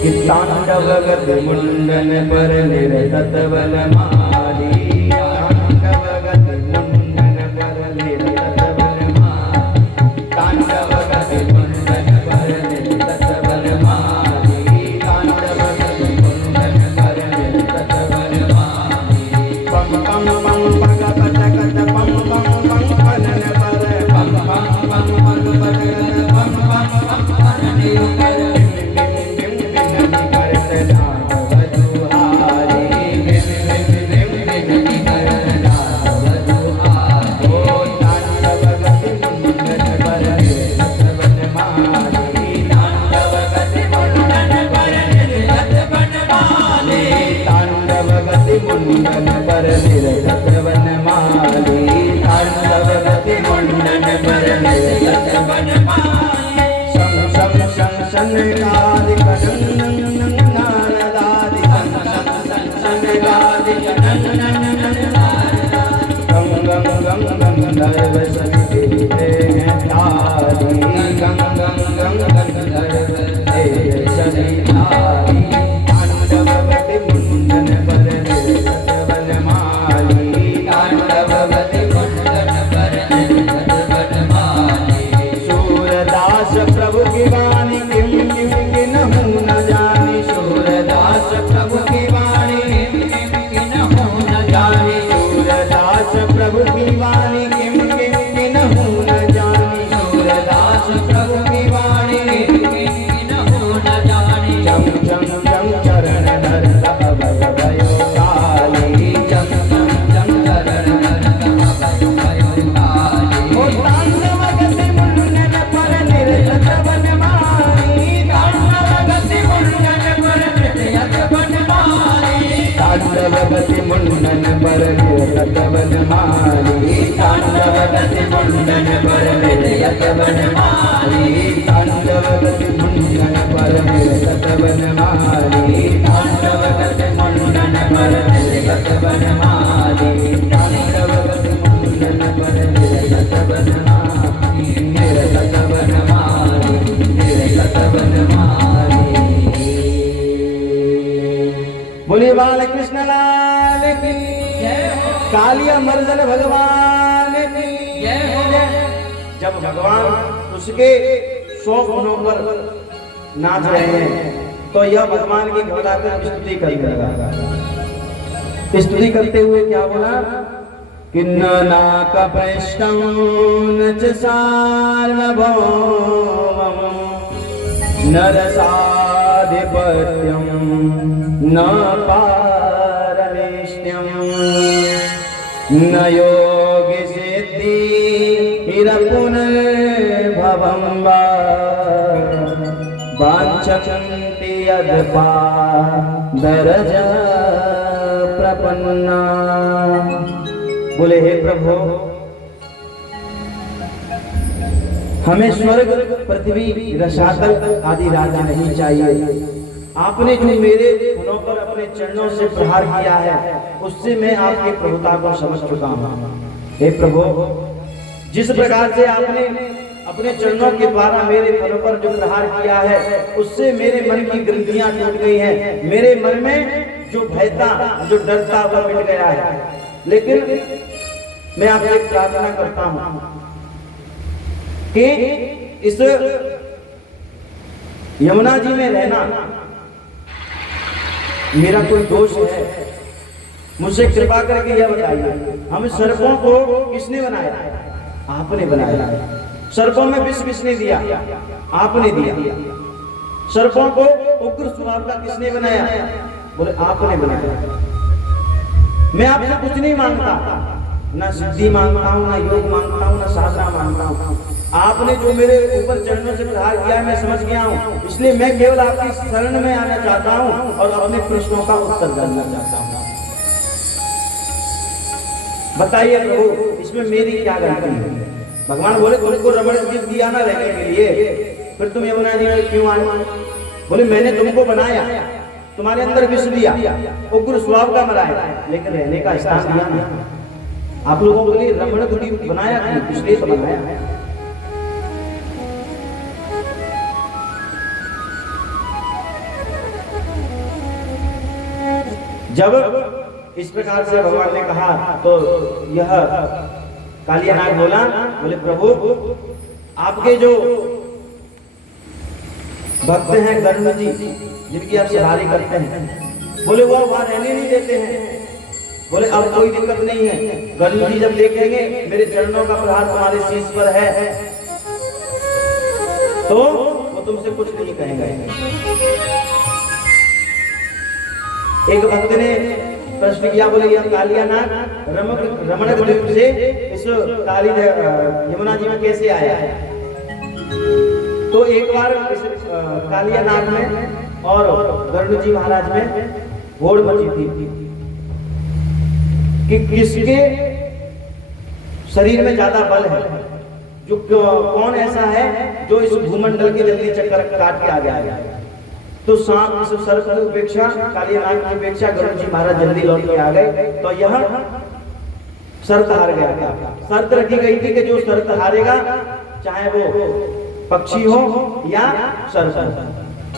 कि तांडव गति मुंडन पर निरत बल मारी, तांडव गति मुंडन पर निरत बल मारी, तांडव गति मुंडन पर निरत बल मारी, तांडव गति मुंडन पर निरत बल मारी। पम पम पम पग पट कट पम पम पम पनन पर पम पम पम पग पट कट पम पम पम पनन पर मुंडन पर निरत वनमाली, तांडव गति मुंडन पर निरत वनमाली। शं शं शं शनकादि नारदादि शं शं शं शनकादि गं गं गं गं धर्व सन्ति हैं तारी, गं गं गं गं धर्व सन्ति तारी। तांडव गति मुंडन पर प्रभु की वाणी किम किम किन्हु न जानी, सूरदास प्रभु की वाणी किम किम किन्हु न जानी, सूरदास प्रभु की वाणी किम किम किन्हु न जानी, सूरदास प्रभु की वाणी किम किम किन्हु न जानी। जम जम जम चरण धर तब भयो काली, जम जम जम चरण धर तब भयो काली। ओ तांडव गति मुंडन पर निरत वनमाली, तांडव गति मुंडन पर निरत वनमाली, तांडव गति मुंडन पर निरत वनमाली, तांडव गति मुंडन पर निरत वनमाली, तांडव गति मुंडन पर निरत वनमाली, तांडव गति मुंडन पर निरत वनमाली, तांडव गति मुंडन पर निरत वनमाली, निरत वनमाली, निरत वनमाली। बोलिए बाल कृष्ण लाल की जय हो, कालिया मर्दन भगवान की जय हो। जब भगवान उसके 100 फनों पर नाच रहे हैं तो यह भगवान की घबराकर स्तुति करने लगा। स्तुति करते हुए क्या बोला कि नाकपृष्ठं न च सार्वभौमं नरसाधिपत्यं न पारमेष्ठ्यं न योगि सिद्धिरपुनर्भवं वा वाञ्छन्ति यद्पादरजा प्रपन्ना। बोले हे प्रभु, हमें स्वर्ग पृथ्वी रसातल आदि राज्य नहीं चाहिए। आपने जो मेरे फनों पर अपने चरणों से प्रहार किया है उससे मैं आपकी प्रभुता को समझ चुका हूँ। हे प्रभु, जिस प्रकार से आपने अपने चरणों के द्वारा मेरे फल पर जो प्रहार किया है उससे मेरे मन की ग्रंथियां टूट गई हैं, मेरे मन में जो भय था, जो डर था वह मिट गया है। लेकिन मैं आपसे प्रार्थना करता हूं कि इस यमुना जी में रहना मेरा कोई दोष है, मुझसे कृपा करके यह बताइए। हम सर्पों को किसने बनाया? आपने बनाया। सर्पों में विष किसने दिया? आपने दिया। सर्पों को उग्र स्वभाव का किसने बनाया? बोले आपने बनाया। मैं आपसे कुछ नहीं मांगता, ना सिद्धि मांगता हूं, ना योग मांगता हूं, ना साधना मांगता हूं। आपने जो मेरे ऊपर चरणों से प्रहार किया मैं समझ गया हूं, इसलिए मैं केवल आपकी शरण में आना चाहता हूं और अपने प्रश्नों का उत्तर जानना चाहता हूं। बताइए प्रभु, इसमें मेरी क्या गलती है? भगवान बोले तुमको रमण गिफ्ट दिया ना रहने के लिए, फिर तुम यमुना जी में क्यों आए? बोले मैंने तुमको बनाया, तुम्हारे अंदर विष दिया, उग्र स्वभाव का बनाया, लेकिन रहने का स्थान दिया नहीं। आप लोगों के लिए रमण गिफ्ट बनाया नहीं, इसलिए तो बनाया। जब इस प्रकार से भगवान ने कहा तो यह कालिया नाग बोला, बोले प्रभु आपके जो भक्त हैं गरुड़ जी, जिनकी आप सवारी करते हैं, बोले वो वहां रहने नहीं देते हैं। बोले अब कोई दिक्कत नहीं है, गरुड़ जी जब देखेंगे मेरे चरणों का प्रहार तुम्हारे शीश पर है तो वो तुमसे कुछ नहीं कहेंगे। एक भक्त ने प्रश्न किया, बोले यह कालिया नाग रमण द्वीप से इस काली यमुना जी में कैसे आया है? तो एक बार इस कालिया नाग में और गरुड़ जी महाराज में होड़ मची थी कि किसके शरीर में ज्यादा बल है, जो कौन ऐसा है जो इस भूमंडल के जल्दी चक्कर काट के आ गया। तो सांप इस सर्प की उपेक्षा, कालिया नाग की उपेक्षा गरुड़ जी महाराज जल्दी लौट के आ गए। तो यह शर्त हार गया था। शर्त रखी गई थी कि जो शर्त हारेगा चाहे वो पक्षी हो या सर्प।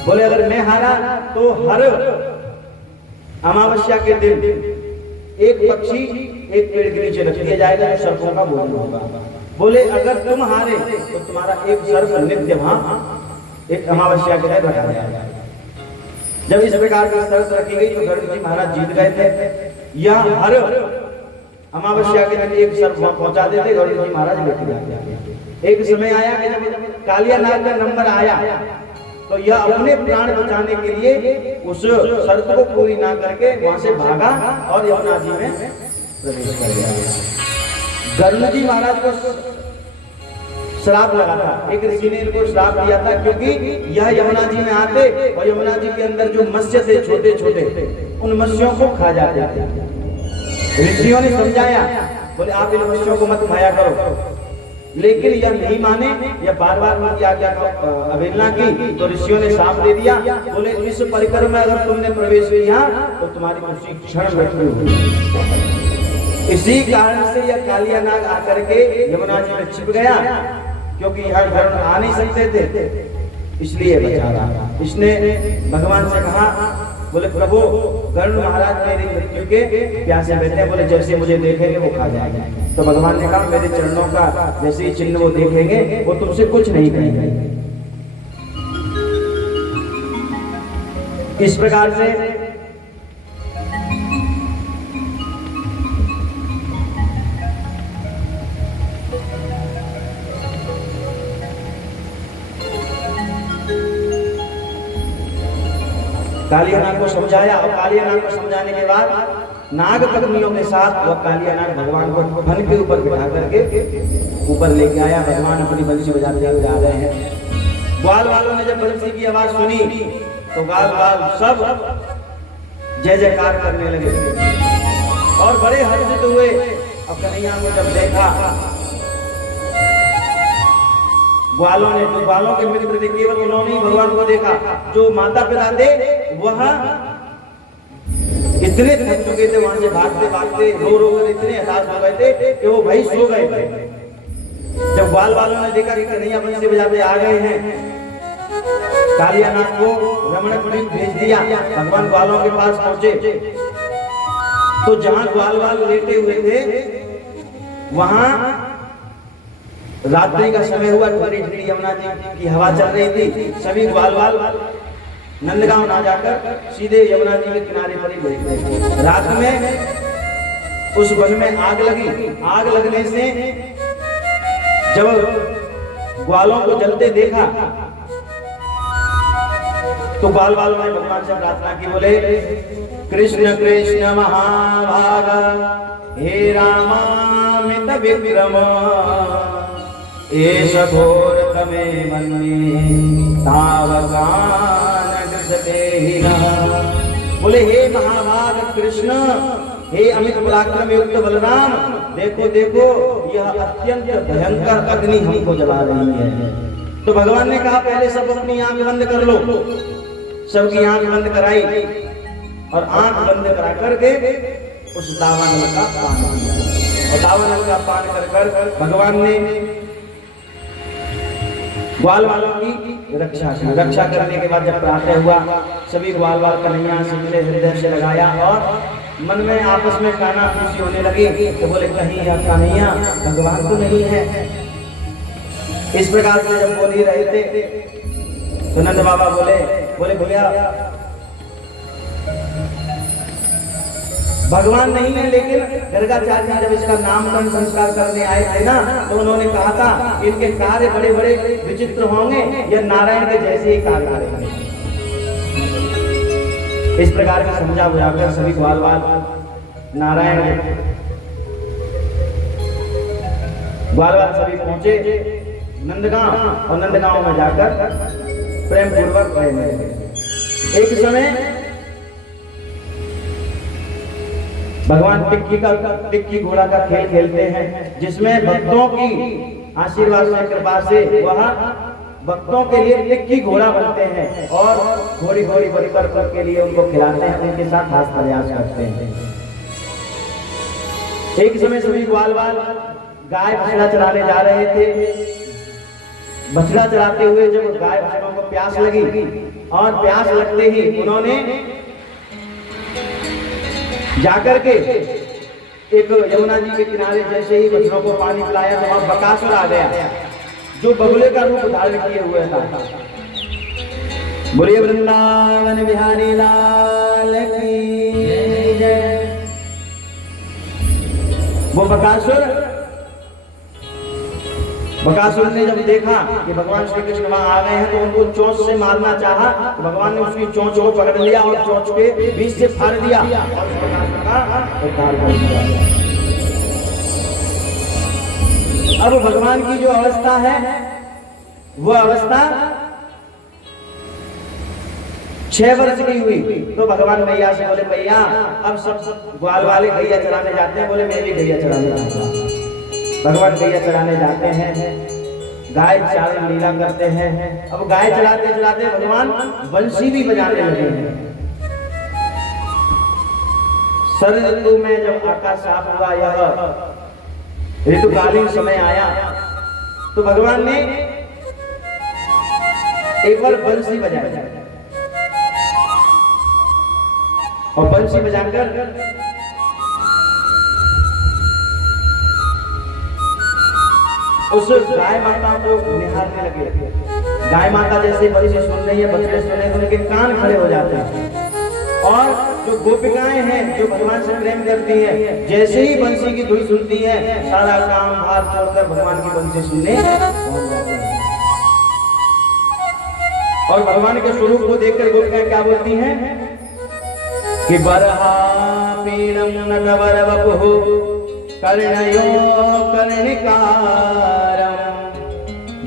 बोले अगर मैं हारा तो हर अमावस्या के दिन एक पक्षी एक पेड़ के नीचे रख दिया जाएगा जो सर्पों का भोजन होगा। बोले अगर तुम हारे तो तुम्हारा एक सर्प नित्य वहां एक अमावस्या के दिन रखा जाएगा। जब इस प्रकार की शर्त रखी गई तो गरुड़ जी महाराज जीत गए थे। या हर अमावस्या के दिन एक सर्प वहां पहुंचा देते, गरुड़ जी महाराज बैठ जाते। एक समय आया कि जब कालिया नाग का नंबर आया तो यह अपने प्राण बचाने के लिए उस शर्त को पूरी ना करके वहां से भागा और यमुना जी में प्रवेश कर गया। गरुड़ जी महाराज को श्राप लगा था, एक ऋषि ने इनको श्राप दिया था क्योंकि यह यमुना जी में आते और यमुना जी के अंदर जो मत्स्य थे छोटे छोटे, उन मत्स्यों को खा जाते थे। ऋषियों ने समझाया, बोले आप इन मत्स्यों को मत खाया करो, लेकिन यह नहीं माने, यह बार बार उनकी आज्ञा का अवहेलना की तो ऋषियों ने श्राप दे दिया। बोले इस परिकर में अगर तुमने प्रवेश किया तो तुम्हारी उसी क्षण मृत्यु होगी। इसी कारण से यह कालिया नाग आकर के यमुना जी में छिप गया, क्योंकि यहाँ गरुड़ आ नहीं सकते थे, इसलिए बचा रहा। इसने भगवान से कहा, बोले प्रभु गरुड़ महाराज मेरी मृत्यु के प्यासे बैठे, बोले जैसे मुझे देखेंगे वो खा जाएंगे। तो भगवान ने कहा मेरे चरणों का जैसे ही चिन्ह वो देखेंगे वो तुमसे कुछ नहीं कहेंगे। इस प्रकार से कालिया नाग को समझाया और कालिया नाग को समझाने के बाद नाग पत्नियों के साथ वह कालिया नाग भगवान को फन के ऊपर बिठा करके ऊपर लेके आया। भगवान अपनी बंसी बजाते हुए जा रहे हैं। ग्वाल वालों ने जब बंसी की आवाज सुनी तो ग्वाल वाल सब जय जयकार करने लगे और बड़े हर्षित हुए। अब कन्हैया को जब देखा, ग्वालों ने, जो ग्वालों के मित्र थे, केवल उन्होंने ही भगवान को देखा। जो माता पिता थे वह इतने थक चुके थे, वहां से भागते भागते रो रो कर इतने हताश हो गए थे कि वो भाई सो गए थे। जब ग्वाल वालों ने देखा कि कन्हैया बंसी बजाते आ गए हैं, कालिया नाथ को रमणक ने भेज दिया। भगवान ग्वालों के पास पहुंचे तो जहां ग्वाल वाल लेटे हुए थे वहां रात्रि का समय हुआ, ठंडी ठंडी यमुना जी की हवा चल रही थी। सभी ग्वाल वाल नंदगांव ना जाकर सीधे यमुना जी के किनारे पर ही बैठ गए। रात में उस वन में आग लगी। आग लगने से जब ग्वालों को जलते देखा तो ग्वाल वालों ने भगवान से प्रार्थना की, बोले कृष्ण कृष्ण महाभाग हे रामामित विक्रम एष घोर तमे मन्ये तावकान दृशतेहिना। बोले हे महाभाग कृष्ण, हे अमित पराक्रम युक्त बलराम, देखो देखो यह अत्यंत भयंकर अग्नि हमको जला रही है। तो भगवान ने कहा पहले सब अपनी आंख बंद कर लो। सबकी आंख बंद कराई और आंख बंद करा करके उस दावानल का पान किया। और दावानल का पान कर कर भगवान ने ग्वाल वालों की रक्षा की। रक्षा करने के बाद जब प्रातः हुआ, सभी ग्वाल वाल कन्हैया से मिले, हृदय से लगाया और मन में आपस में काना खुशी होने लगी। तो बोले कहीं या कन्हैया भगवान तो नहीं है। इस प्रकार से जब बोल ही रहे थे तो नंद बाबा बोले भैया भगवान नहीं है, लेकिन गर्गाचार्य जब इसका नामकरण संस्कार करने आए थे ना, तो उन्होंने कहा था इनके कार्य बड़े बड़े विचित्र होंगे, या नारायण के जैसे ही कार्य करेंगे। इस प्रकार की समझा बुझाकर सभी ग्वाल वाल नारायण ग्वाल वाल सभी पहुंचे नंदगांव और नंदगांव में जाकर प्रेम पूर्वक रहे। एक समय भगवान टिक्की घोड़ा का खेल खेलते हैं, जिसमें भक्तों की आशीर्वाद से कृपा से वह भक्तों के लिए टिक्की घोड़ा बनते हैं और घोड़ी घोड़ी बराबर करके लिए उनको खिलाते हैं, उनके साथ हास प्रयास करते हैं। एक समय सभी ग्वाल वाल गाय बछड़ा चराने जा रहे थे। बछड़ा चराते हुए जब गाय बछड़ों को प्यास लगी और प्यास लगते ही उन्होंने जाकर के एक यमुना जी के किनारे जैसे ही बछड़ों को पानी पिलाया तो वहां बकासुर आ गया, जो बगुले का रूप धारण किए हुए था। बोलिए वृंदावन बिहारी लाल की जय। वो बकासुर ने जब देखा कि भगवान श्री कृष्ण वहां आ गए हैं तो उनको चोंच से मारना चाहा, तो भगवान ने उसकी चोंच को पकड़ लिया और चोंच के बीच से फाड़ दिया और उस बकासुर का उद्धार कर दिया। अब भगवान की जो अवस्था है वो अवस्था 6 वर्ष की हुई। तो भगवान भैया से बोले भैया अब सब ग्वाल वाले गैया चराने जाते हैं। बोले मैं भी गैया चराने जाता हूं। भगवान गैया चराने जाते हैं, गाय चारण लीला करते हैं। अब गाय चलाते चलाते भगवान बंसी भी बजाने लगे हैं। शरद ऋतु में जब आकाश साफ हुआ, यह ऋतुकालीन समय आया, तो भगवान ने एक बार बंसी बजाया और बंसी बजाकर उस गाय माता को निहारने लगे। गाय माता जैसे बंसी सुन रही है, बछड़े सुन रहे हैं, उनके कान खड़े हो जाते हैं। और जो गोपिकाएं हैं जो भगवान से प्रेम करती हैं, जैसे ही बंसी की धुन सुनती है सारा काम हाथ छोड़कर भगवान की बंसी सुनने पहुंच जाते हैं। और भगवान के स्वरूप को देखकर गोपिकाएं क्या बोलती हैं कि बरहा पीड़म नटवर वपुः कर्णयो कर्णिकारं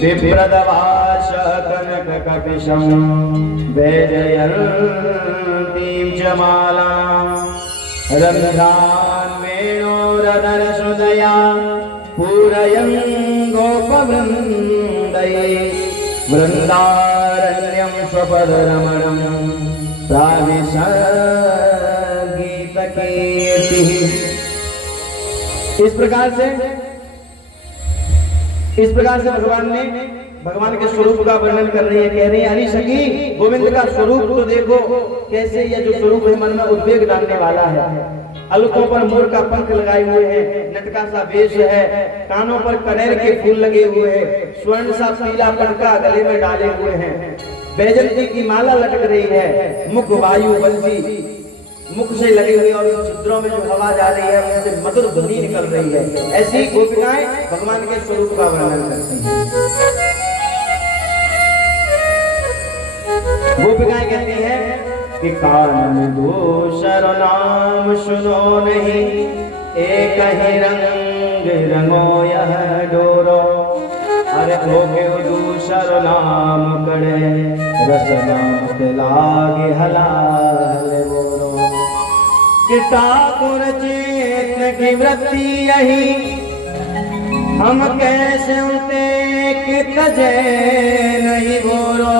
विप्रदवाश कनक कपिशं वैजयन्तीं च मालां रन्ध्रान् वेणोरधरसुदया पूरयन् गोपवृन्दै वृन्दारण्यं स्वपदरमणं प्राविशद्गीतकीर्तिः। इस प्रकार से इस प्रकार से भगवान के स्वरूप का वर्णन कर रही है, कह रही है अरे सखी गोविंद का स्वरूप तो देखो कैसे, यह जो स्वरूप है मन में उद्वेग डालने वाला है। अलकों पर मोर का पंख लगाए हुए हैं, नटका सा वेश है, कानों पर कनेर के फूल लगे हुए हैं, स्वर्ण सा पीला पटका गले में डाले हुए हैं, बैजंती की माला लटक रही है, मुख वायु बंसी मुख से लगे हुए और छिद्रों में जो हवा जा रही है उनसे मधुर ध्वनि निकल रही है। ऐसी गोपिकाएं भगवान के स्वरूप का वर्णन करती हैं। गोपिकाएं कहती हैं कि कान दूसर नाम सुनो नहीं, एक ही रंग रंगो यह डोरो, अरे होके दूसर नाम कड़े रसनाम के लागे हलाल बोरो। कि ठाकुर चेतन की वृत्ति यही, हम कैसे उनते कि तजे नहीं बोलो,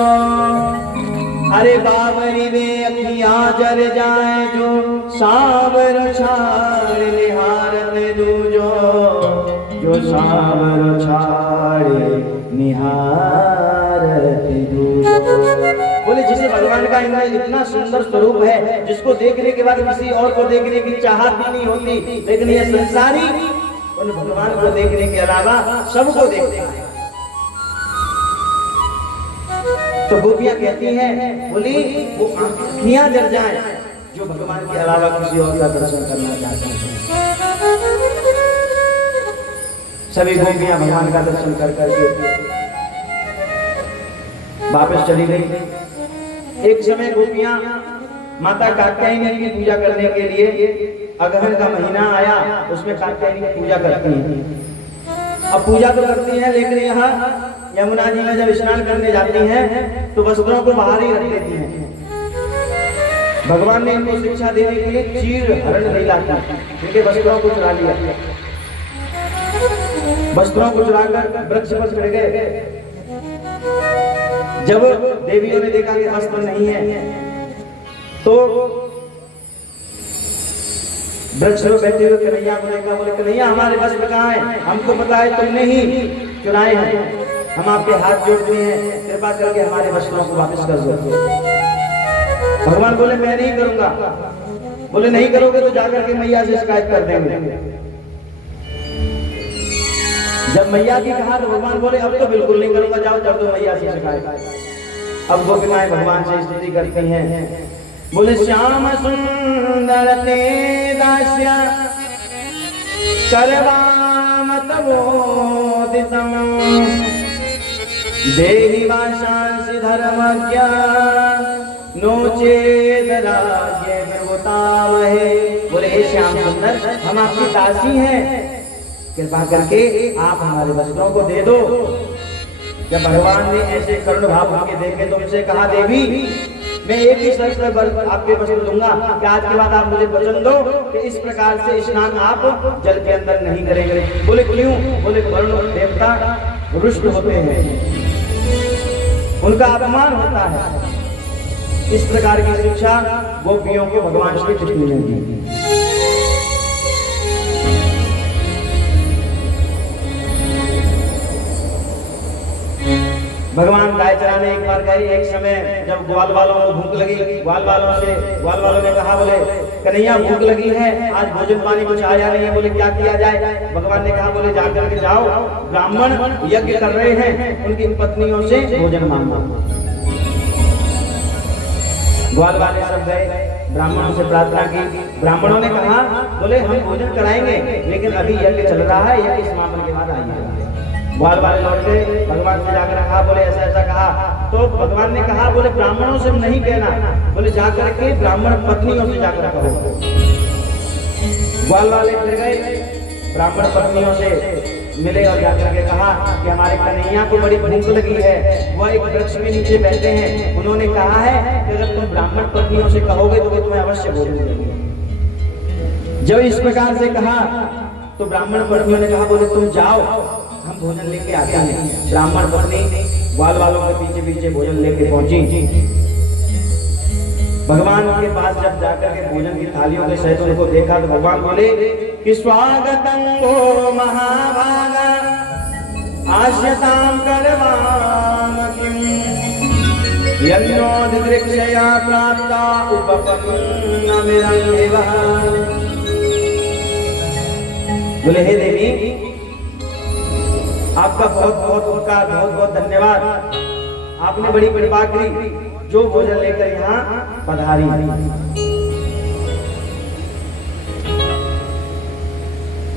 अरे बाबरी वे अखियां जर जाए जो सावर छाड़ निहारते दूजो, जो सावर छाड़े निहारते दूजो। बोले जिसे भगवान का इतना सुंदर स्वरूप है, जिसको देखने के बाद किसी और को देखने की चाहत भी नहीं होती, लेकिन यह संसारी उन भगवान को देखने के अलावा सबको देखता है। तो गोपियां कहती हैं, बोली वो आंखें जल जाएं जो भगवान के अलावा किसी और का दर्शन करना चाहते हैं। सभी गोपियां भगवान का दर्शन कर करके वापस चली गई। एक समय गोपियां माता कात्यायनी की पूजा करने के लिए अगहन का महीना आया, उसमें कात्यायनी की पूजा करती हैं। अब पूजा तो करती हैं, लेकिन यहाँ यमुना जी में जब स्नान करने जाती हैं तो वस्त्रों को बाहर ही रख देती हैं। भगवान ने इनको शिक्षा देने के लिए चीर हरण नहीं लाती, इनके वस्त्रों को चुरा लिया। वस्त्रों को चुराकर वृक्ष पर चढ़ गए। जब देवियों ने देखा कि वस्त्र नहीं है तो वृक्ष पर बैठे हुए कन्हैया को देखा, बोले कन्हैया हमारे वस्त्र कहाँ है, हमको पता है तुमने ही चुराए हैं, हम आपके हाथ जोड़ते हैं, कृपा करके हमारे वस्त्रों को वापस कर दो। भगवान बोले मैं नहीं करूंगा। बोले नहीं करोगे तो जाकर के मैया से शिकायत कर देंगे। जब मैया की कहा तो भगवान बोले अब तो बिल्कुल नहीं करूंगा, जाओ कर दो मैया से शिकायत। अब गोपिकाएं भगवान से स्तुति करती हैं, बोले श्याम सुंदर ते दास्या करवाम तवोदितम, देहि वाशांसि धर्मज्ञा नोचेद राज्ञे प्रभुतामहे। बोले हे श्याम सुंदर हम आपकी दासी हैं, कृपा करके आप हमारे वस्त्रों को दे दो। जब भगवान ने ऐसे करुण भाव उनके देखे तो उनसे कहा देवी मैं एक ही शर्त पर आपके वस्त्र दूंगा कि आज के बाद आप मुझे वचन दो कि इस प्रकार से स्नान आप जल के अंदर नहीं करेंगे। बोले क्यों? बोले वरुण देवता रुष्ट होते हैं, उनका अपमान होता है। इस प्रकार की शिक्षा गोपियों को भगवान श्री कृष्ण ने दी। भगवान गाय चराने एक बार गए। एक समय जब ग्वाल वालों को भूख लगी, ग्वाल वालों ने कहा बोले कन्हैया भूख लगी है, आज भोजन पानी कुछ आया नहीं है, बोले क्या किया जाए? भगवान ने कहा बोले जाकर के जाओ, ब्राह्मण यज्ञ कर रहे हैं, उनकी पत्नियों से भोजन मांगो। ग्वाल वाले सब गए, ब्राह्मणों से प्रार्थना की। ब्राह्मणों ने कहा बोले हम भोजन कराएंगे, लेकिन अभी यज्ञ चल रहा है, यज्ञ समापन के बाद आइए। ग्वाल वाले लौट गए, भगवान से जाकर कहा बोले ऐसा ऐसा कहा। तो भगवान ने कहा बोले ब्राह्मणों से नहीं कहना, बोले जाकर के ब्राह्मण पत्नियों से जाकर कहो। ग्वाल वाले फिर गए, ब्राह्मण पत्नियों से मिले और जाकर के कहा कि हमारे कन्हैया को बड़ी भूख लगी है, वह एक वृक्ष के नीचे बैठे हैं, उन्होंने कहा है कि अगर तुम ब्राह्मण पत्नियों से कहोगे तो वे तुम्हें अवश्य भोजन देंगे। जब इस प्रकार से कहा तो ब्राह्मण पत्नियों ने कहा बोले तुम जाओ, हम भोजन लेके आते हैं। ब्राह्मण पत्नी ग्वाल वालों के पीछे पीछे भोजन लेके पहुंची। भगवान के पास जब जाकर के भोजन की थालियों के सहित उनको देखा तो भगवान बोले कि स्वागतम ओ महाभागा, आश्यतां करवाम किं यन्नोदिदृक्षया प्राप्ता उपपन्नमिरङ्गिव। बोले हे देवी, आपका बहुत बहुत उपकार, बहुत बहुत धन्यवाद। आपने बड़ी कृपा की, जो भोजन लेकर यहाँ पधारी।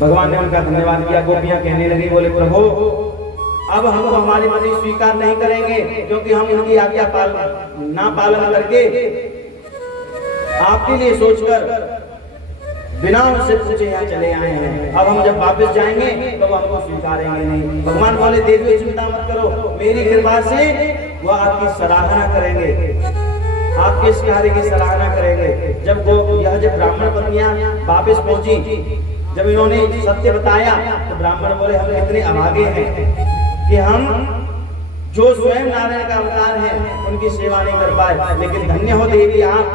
भगवान ने उनका धन्यवाद किया। गोपियां कहने लगी, बोले प्रभु अब हम हमारी मर्जी स्वीकार नहीं करेंगे, क्योंकि हम इनकी आज्ञा ना पालन करके आपके लिए सोचकर बिना उनसे पूछे यहाँ चले आए हैं। अब हम जब वापस जाएंगे तो हमको स्वीकारेंगे नहीं। भगवान बोले देवी चिंता मत करो, मेरी कृपा से वो आपकी सराहना करेंगे, आपके इस कार्य की सराहना करेंगे। जब ब्राह्मण पत्नियां वापस पहुंची, जब इन्होंने सत्य बताया तो ब्राह्मण बोले हम इतने अभागे हैं कि हम जो स्वयं नारायण का अवतार है उनकी सेवा नहीं कर पाए, लेकिन धन्य हो देवी आप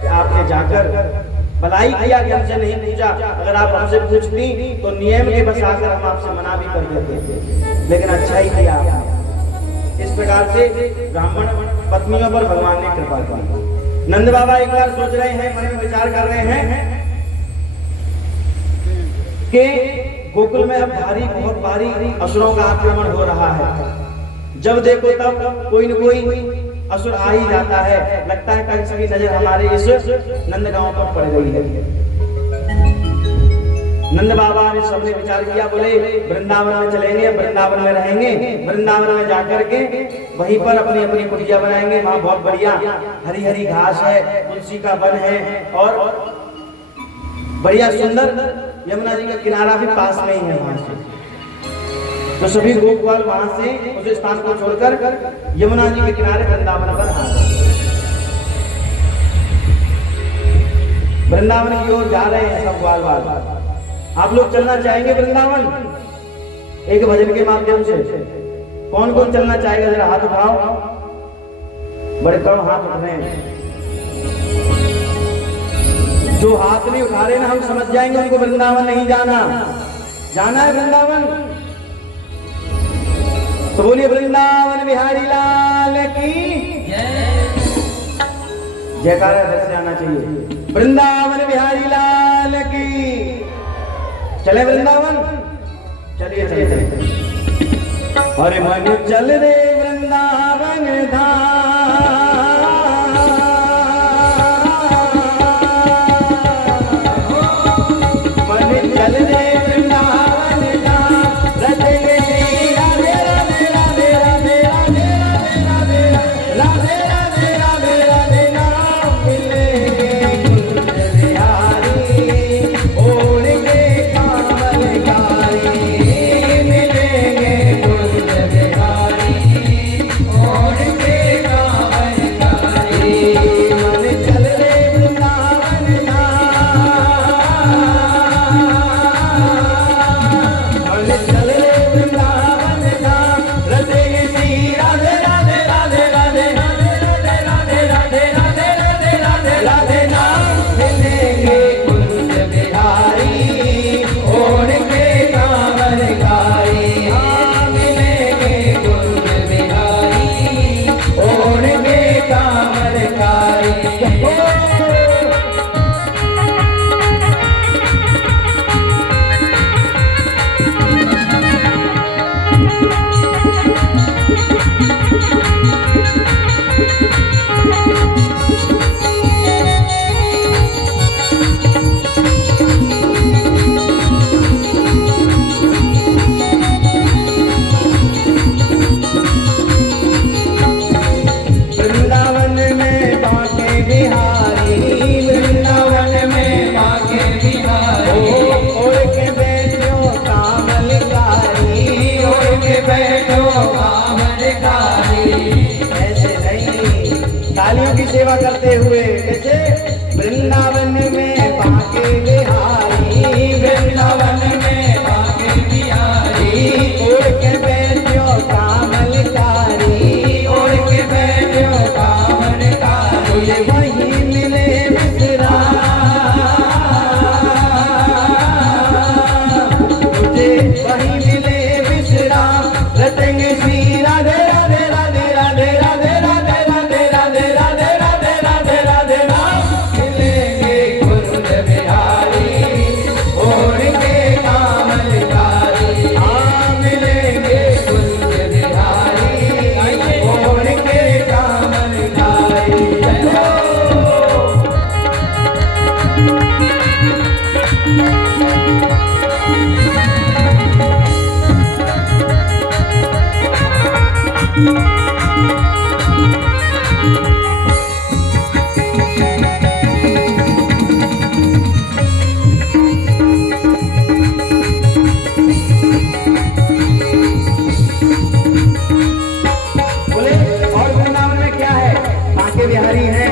कि आपने जाकर भलाई किया कि हमसे नहीं पूछा। अगर आप हमसे पूछती तो नियम के बस आकर हम आपसे मना भी कर देते, लेकिन अच्छा ही किया आपने। इस प्रकार से ब्राह्मण पत्नियों पर भगवान ने कृपा की। नंद बाबा एक बार सोच रहे हैं, मन में विचार कर रहे हैं कि गोकुल में अब बहुत भारी असुरों का आक्रमण हो रहा है। जब देखो तब कोई न कोई असुर आ ही जाता है। लगता है कहीं सभी नजर हमारे इस नंदगांव पर पड़ गई है। नंद बाबा ने सबने विचार किया, बोले वृंदावन में चलेंगे, वृंदावन में रहेंगे, वृंदावन में जाकर के वहीं पर अपनी अपनी कुटिया बनाएंगे। वहां बहुत बढ़िया हरी हरी घास है, तुलसी का वन है और बढ़िया सुंदर यमुना जी का किनारा भी पास में ही है वहां से। तो सभी गोपवाल वहां से उस स्थान को छोड़कर यमुना जी के किनारे वृंदावन पर आ गए। वृंदावन की ओर जा रहे हैं सब ग्वाल वाल। आप लोग चलना चाहेंगे वृंदावन एक भजन के माध्यम से? कौन कौन चलना चाहेगा? जरा हाथ उठाओ। बड़े कम हाथ उठ रहे हैं। जो हाथ नहीं उठा रहे ना, हम समझ जाएंगे उनको वृंदावन नहीं जाना। जाना है वृंदावन तो बोलिए वृंदावन बिहारी लाल की जयकारा इधर से आना चाहिए। वृंदावन बिहारी लाल की। चले वृंदावन, चलिए चलिए चलिए। अरे मन चल रे वृंदावन धाम, मन चल रे वृंदावन धाम, रते राधे राधे राधे राधे राधे राधे राधे राधे राधे राधे नाम मिलेंगे कुंज बिहारी, ओढ़ के कांवल कारी मिलेंगे कुंज बिहारी, ओढ़ के कांवल कारी। मन चल रे वृंदावन धाम, मन चल रे वृंदावन धाम, रते श्री राधे राधे राधे राधे राधे राधे राधे राधे राधे राधे राधे नाम मिलेंगे कुंज बिहारी, ओढ़ के कांवल कारी। हाँ मिलेंगे कुंज बिहारी, ओढ़ के कांवल कारी। वृंदावन में बांके बिहारी, वृंदावन में बांके बिहारी, ओढ़ के बैठो कांवल कारी, ओढ़ के बैठो कांवल कारी। ऐसे नहीं, तालियों की सेवा करते हुए कैसे? वृंदावन में बांके बिहारी, वृंदावन में बांके बिहारी, ओढ़ के बैठो कांवल कारी, ओढ़ के बैठो कांवल कारी। तुझे वहीं मिले विश्राम, तुझे वहीं मिले विश्राम, बोले और वृंदावन में क्या है? बांके बिहारी है,